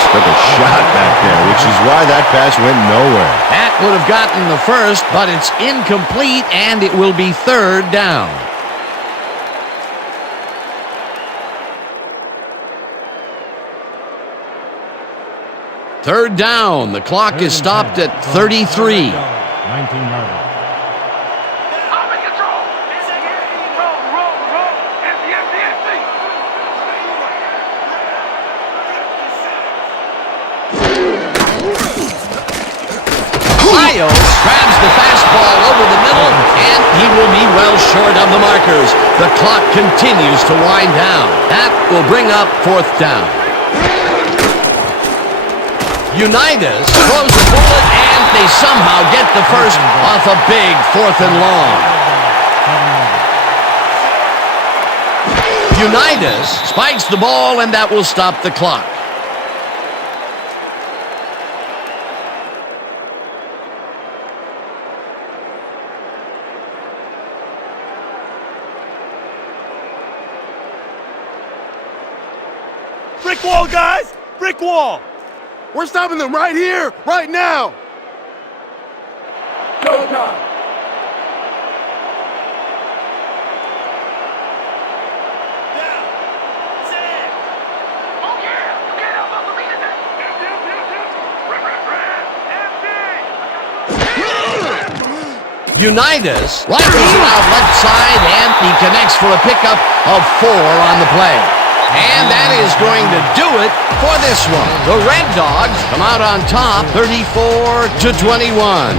Took a shot back there, which is why that pass went nowhere. That would have gotten the first, but it's incomplete, and it will be third down. Third down. The clock is stopped at 33. 19-yarder. I'm in control! Roll, empty, empty, empty! Rios grabs the fastball over the middle, and he will be well short of the markers. The clock continues to wind down. That will bring up fourth down. Unitas throws a bullet, and they somehow get the first off a big 4th and long. Unitas spikes the ball, and that will stop the clock. Brick wall, guys! Brick wall! We're stopping them right here, right now! Go time! Unitas rifles it out left side, and he connects for a pickup of 4 on the play. And that is going to do it for this one. The Red Dogs come out on top, 34-21.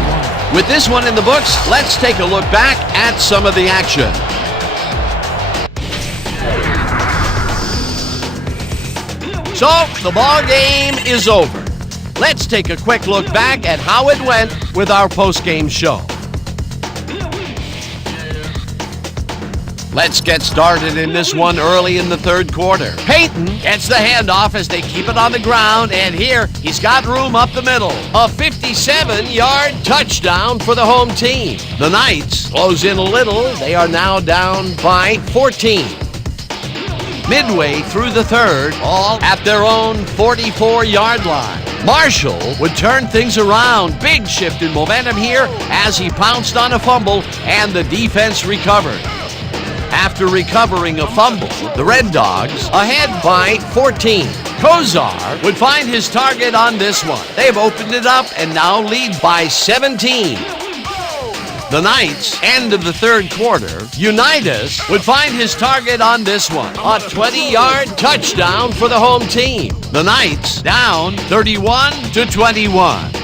With this one in the books, let's take a look back at some of the action. So, the ball game is over. Let's take a quick look back at how it went with our post-game show. Let's get started in this one early in the third quarter. Peyton gets the handoff as they keep it on the ground, and here he's got room up the middle. A 57-yard touchdown for the home team. The Knights close in a little. They are now down by 14. Midway through the third, all at their own 44-yard line. Marshall would turn things around. Big shift in momentum here as he pounced on a fumble, and the defense recovered. After recovering a fumble, the Red Dogs ahead by 14. Kozar would find his target on this one. They've opened it up and now lead by 17. The Knights, end of the third quarter, Unitas would find his target on this one. A 20-yard touchdown for the home team. The Knights down 31-21.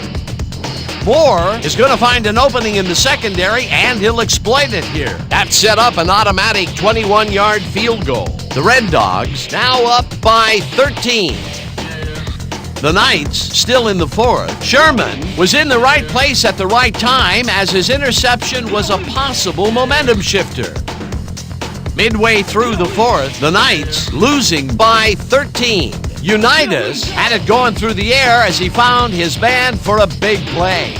Moore is going to find an opening in the secondary, and he'll exploit it here. That set up an automatic 21-yard field goal. The Red Dogs now up by 13. The Knights still in the fourth. Sherman was in the right place at the right time as his interception was a possible momentum shifter. Midway through the fourth, the Knights losing by 13. Unitas had it going through the air as he found his man for a big play.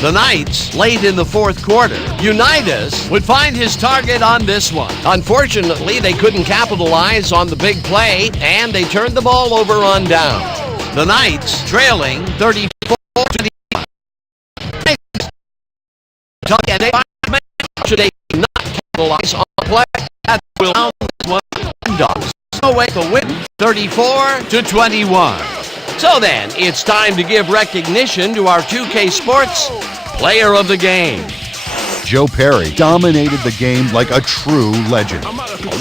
The Knights late in the fourth quarter. Unitas would find his target on this one. Unfortunately, they couldn't capitalize on the big play, and they turned the ball over on down. The Knights trailing 34-21. Should they not capitalize on the play, that will count one Dogs. Away to win 34-21. So then, it's time to give recognition to our 2K Sports Player of the Game. Joe Perry dominated the game like a true legend.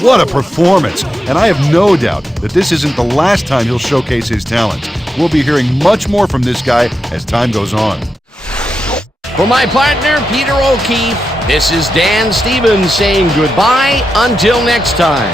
What a performance! And I have no doubt that this isn't the last time he'll showcase his talents. We'll be hearing much more from this guy as time goes on. For my partner, Peter O'Keefe, this is Dan Stevens saying goodbye until next time.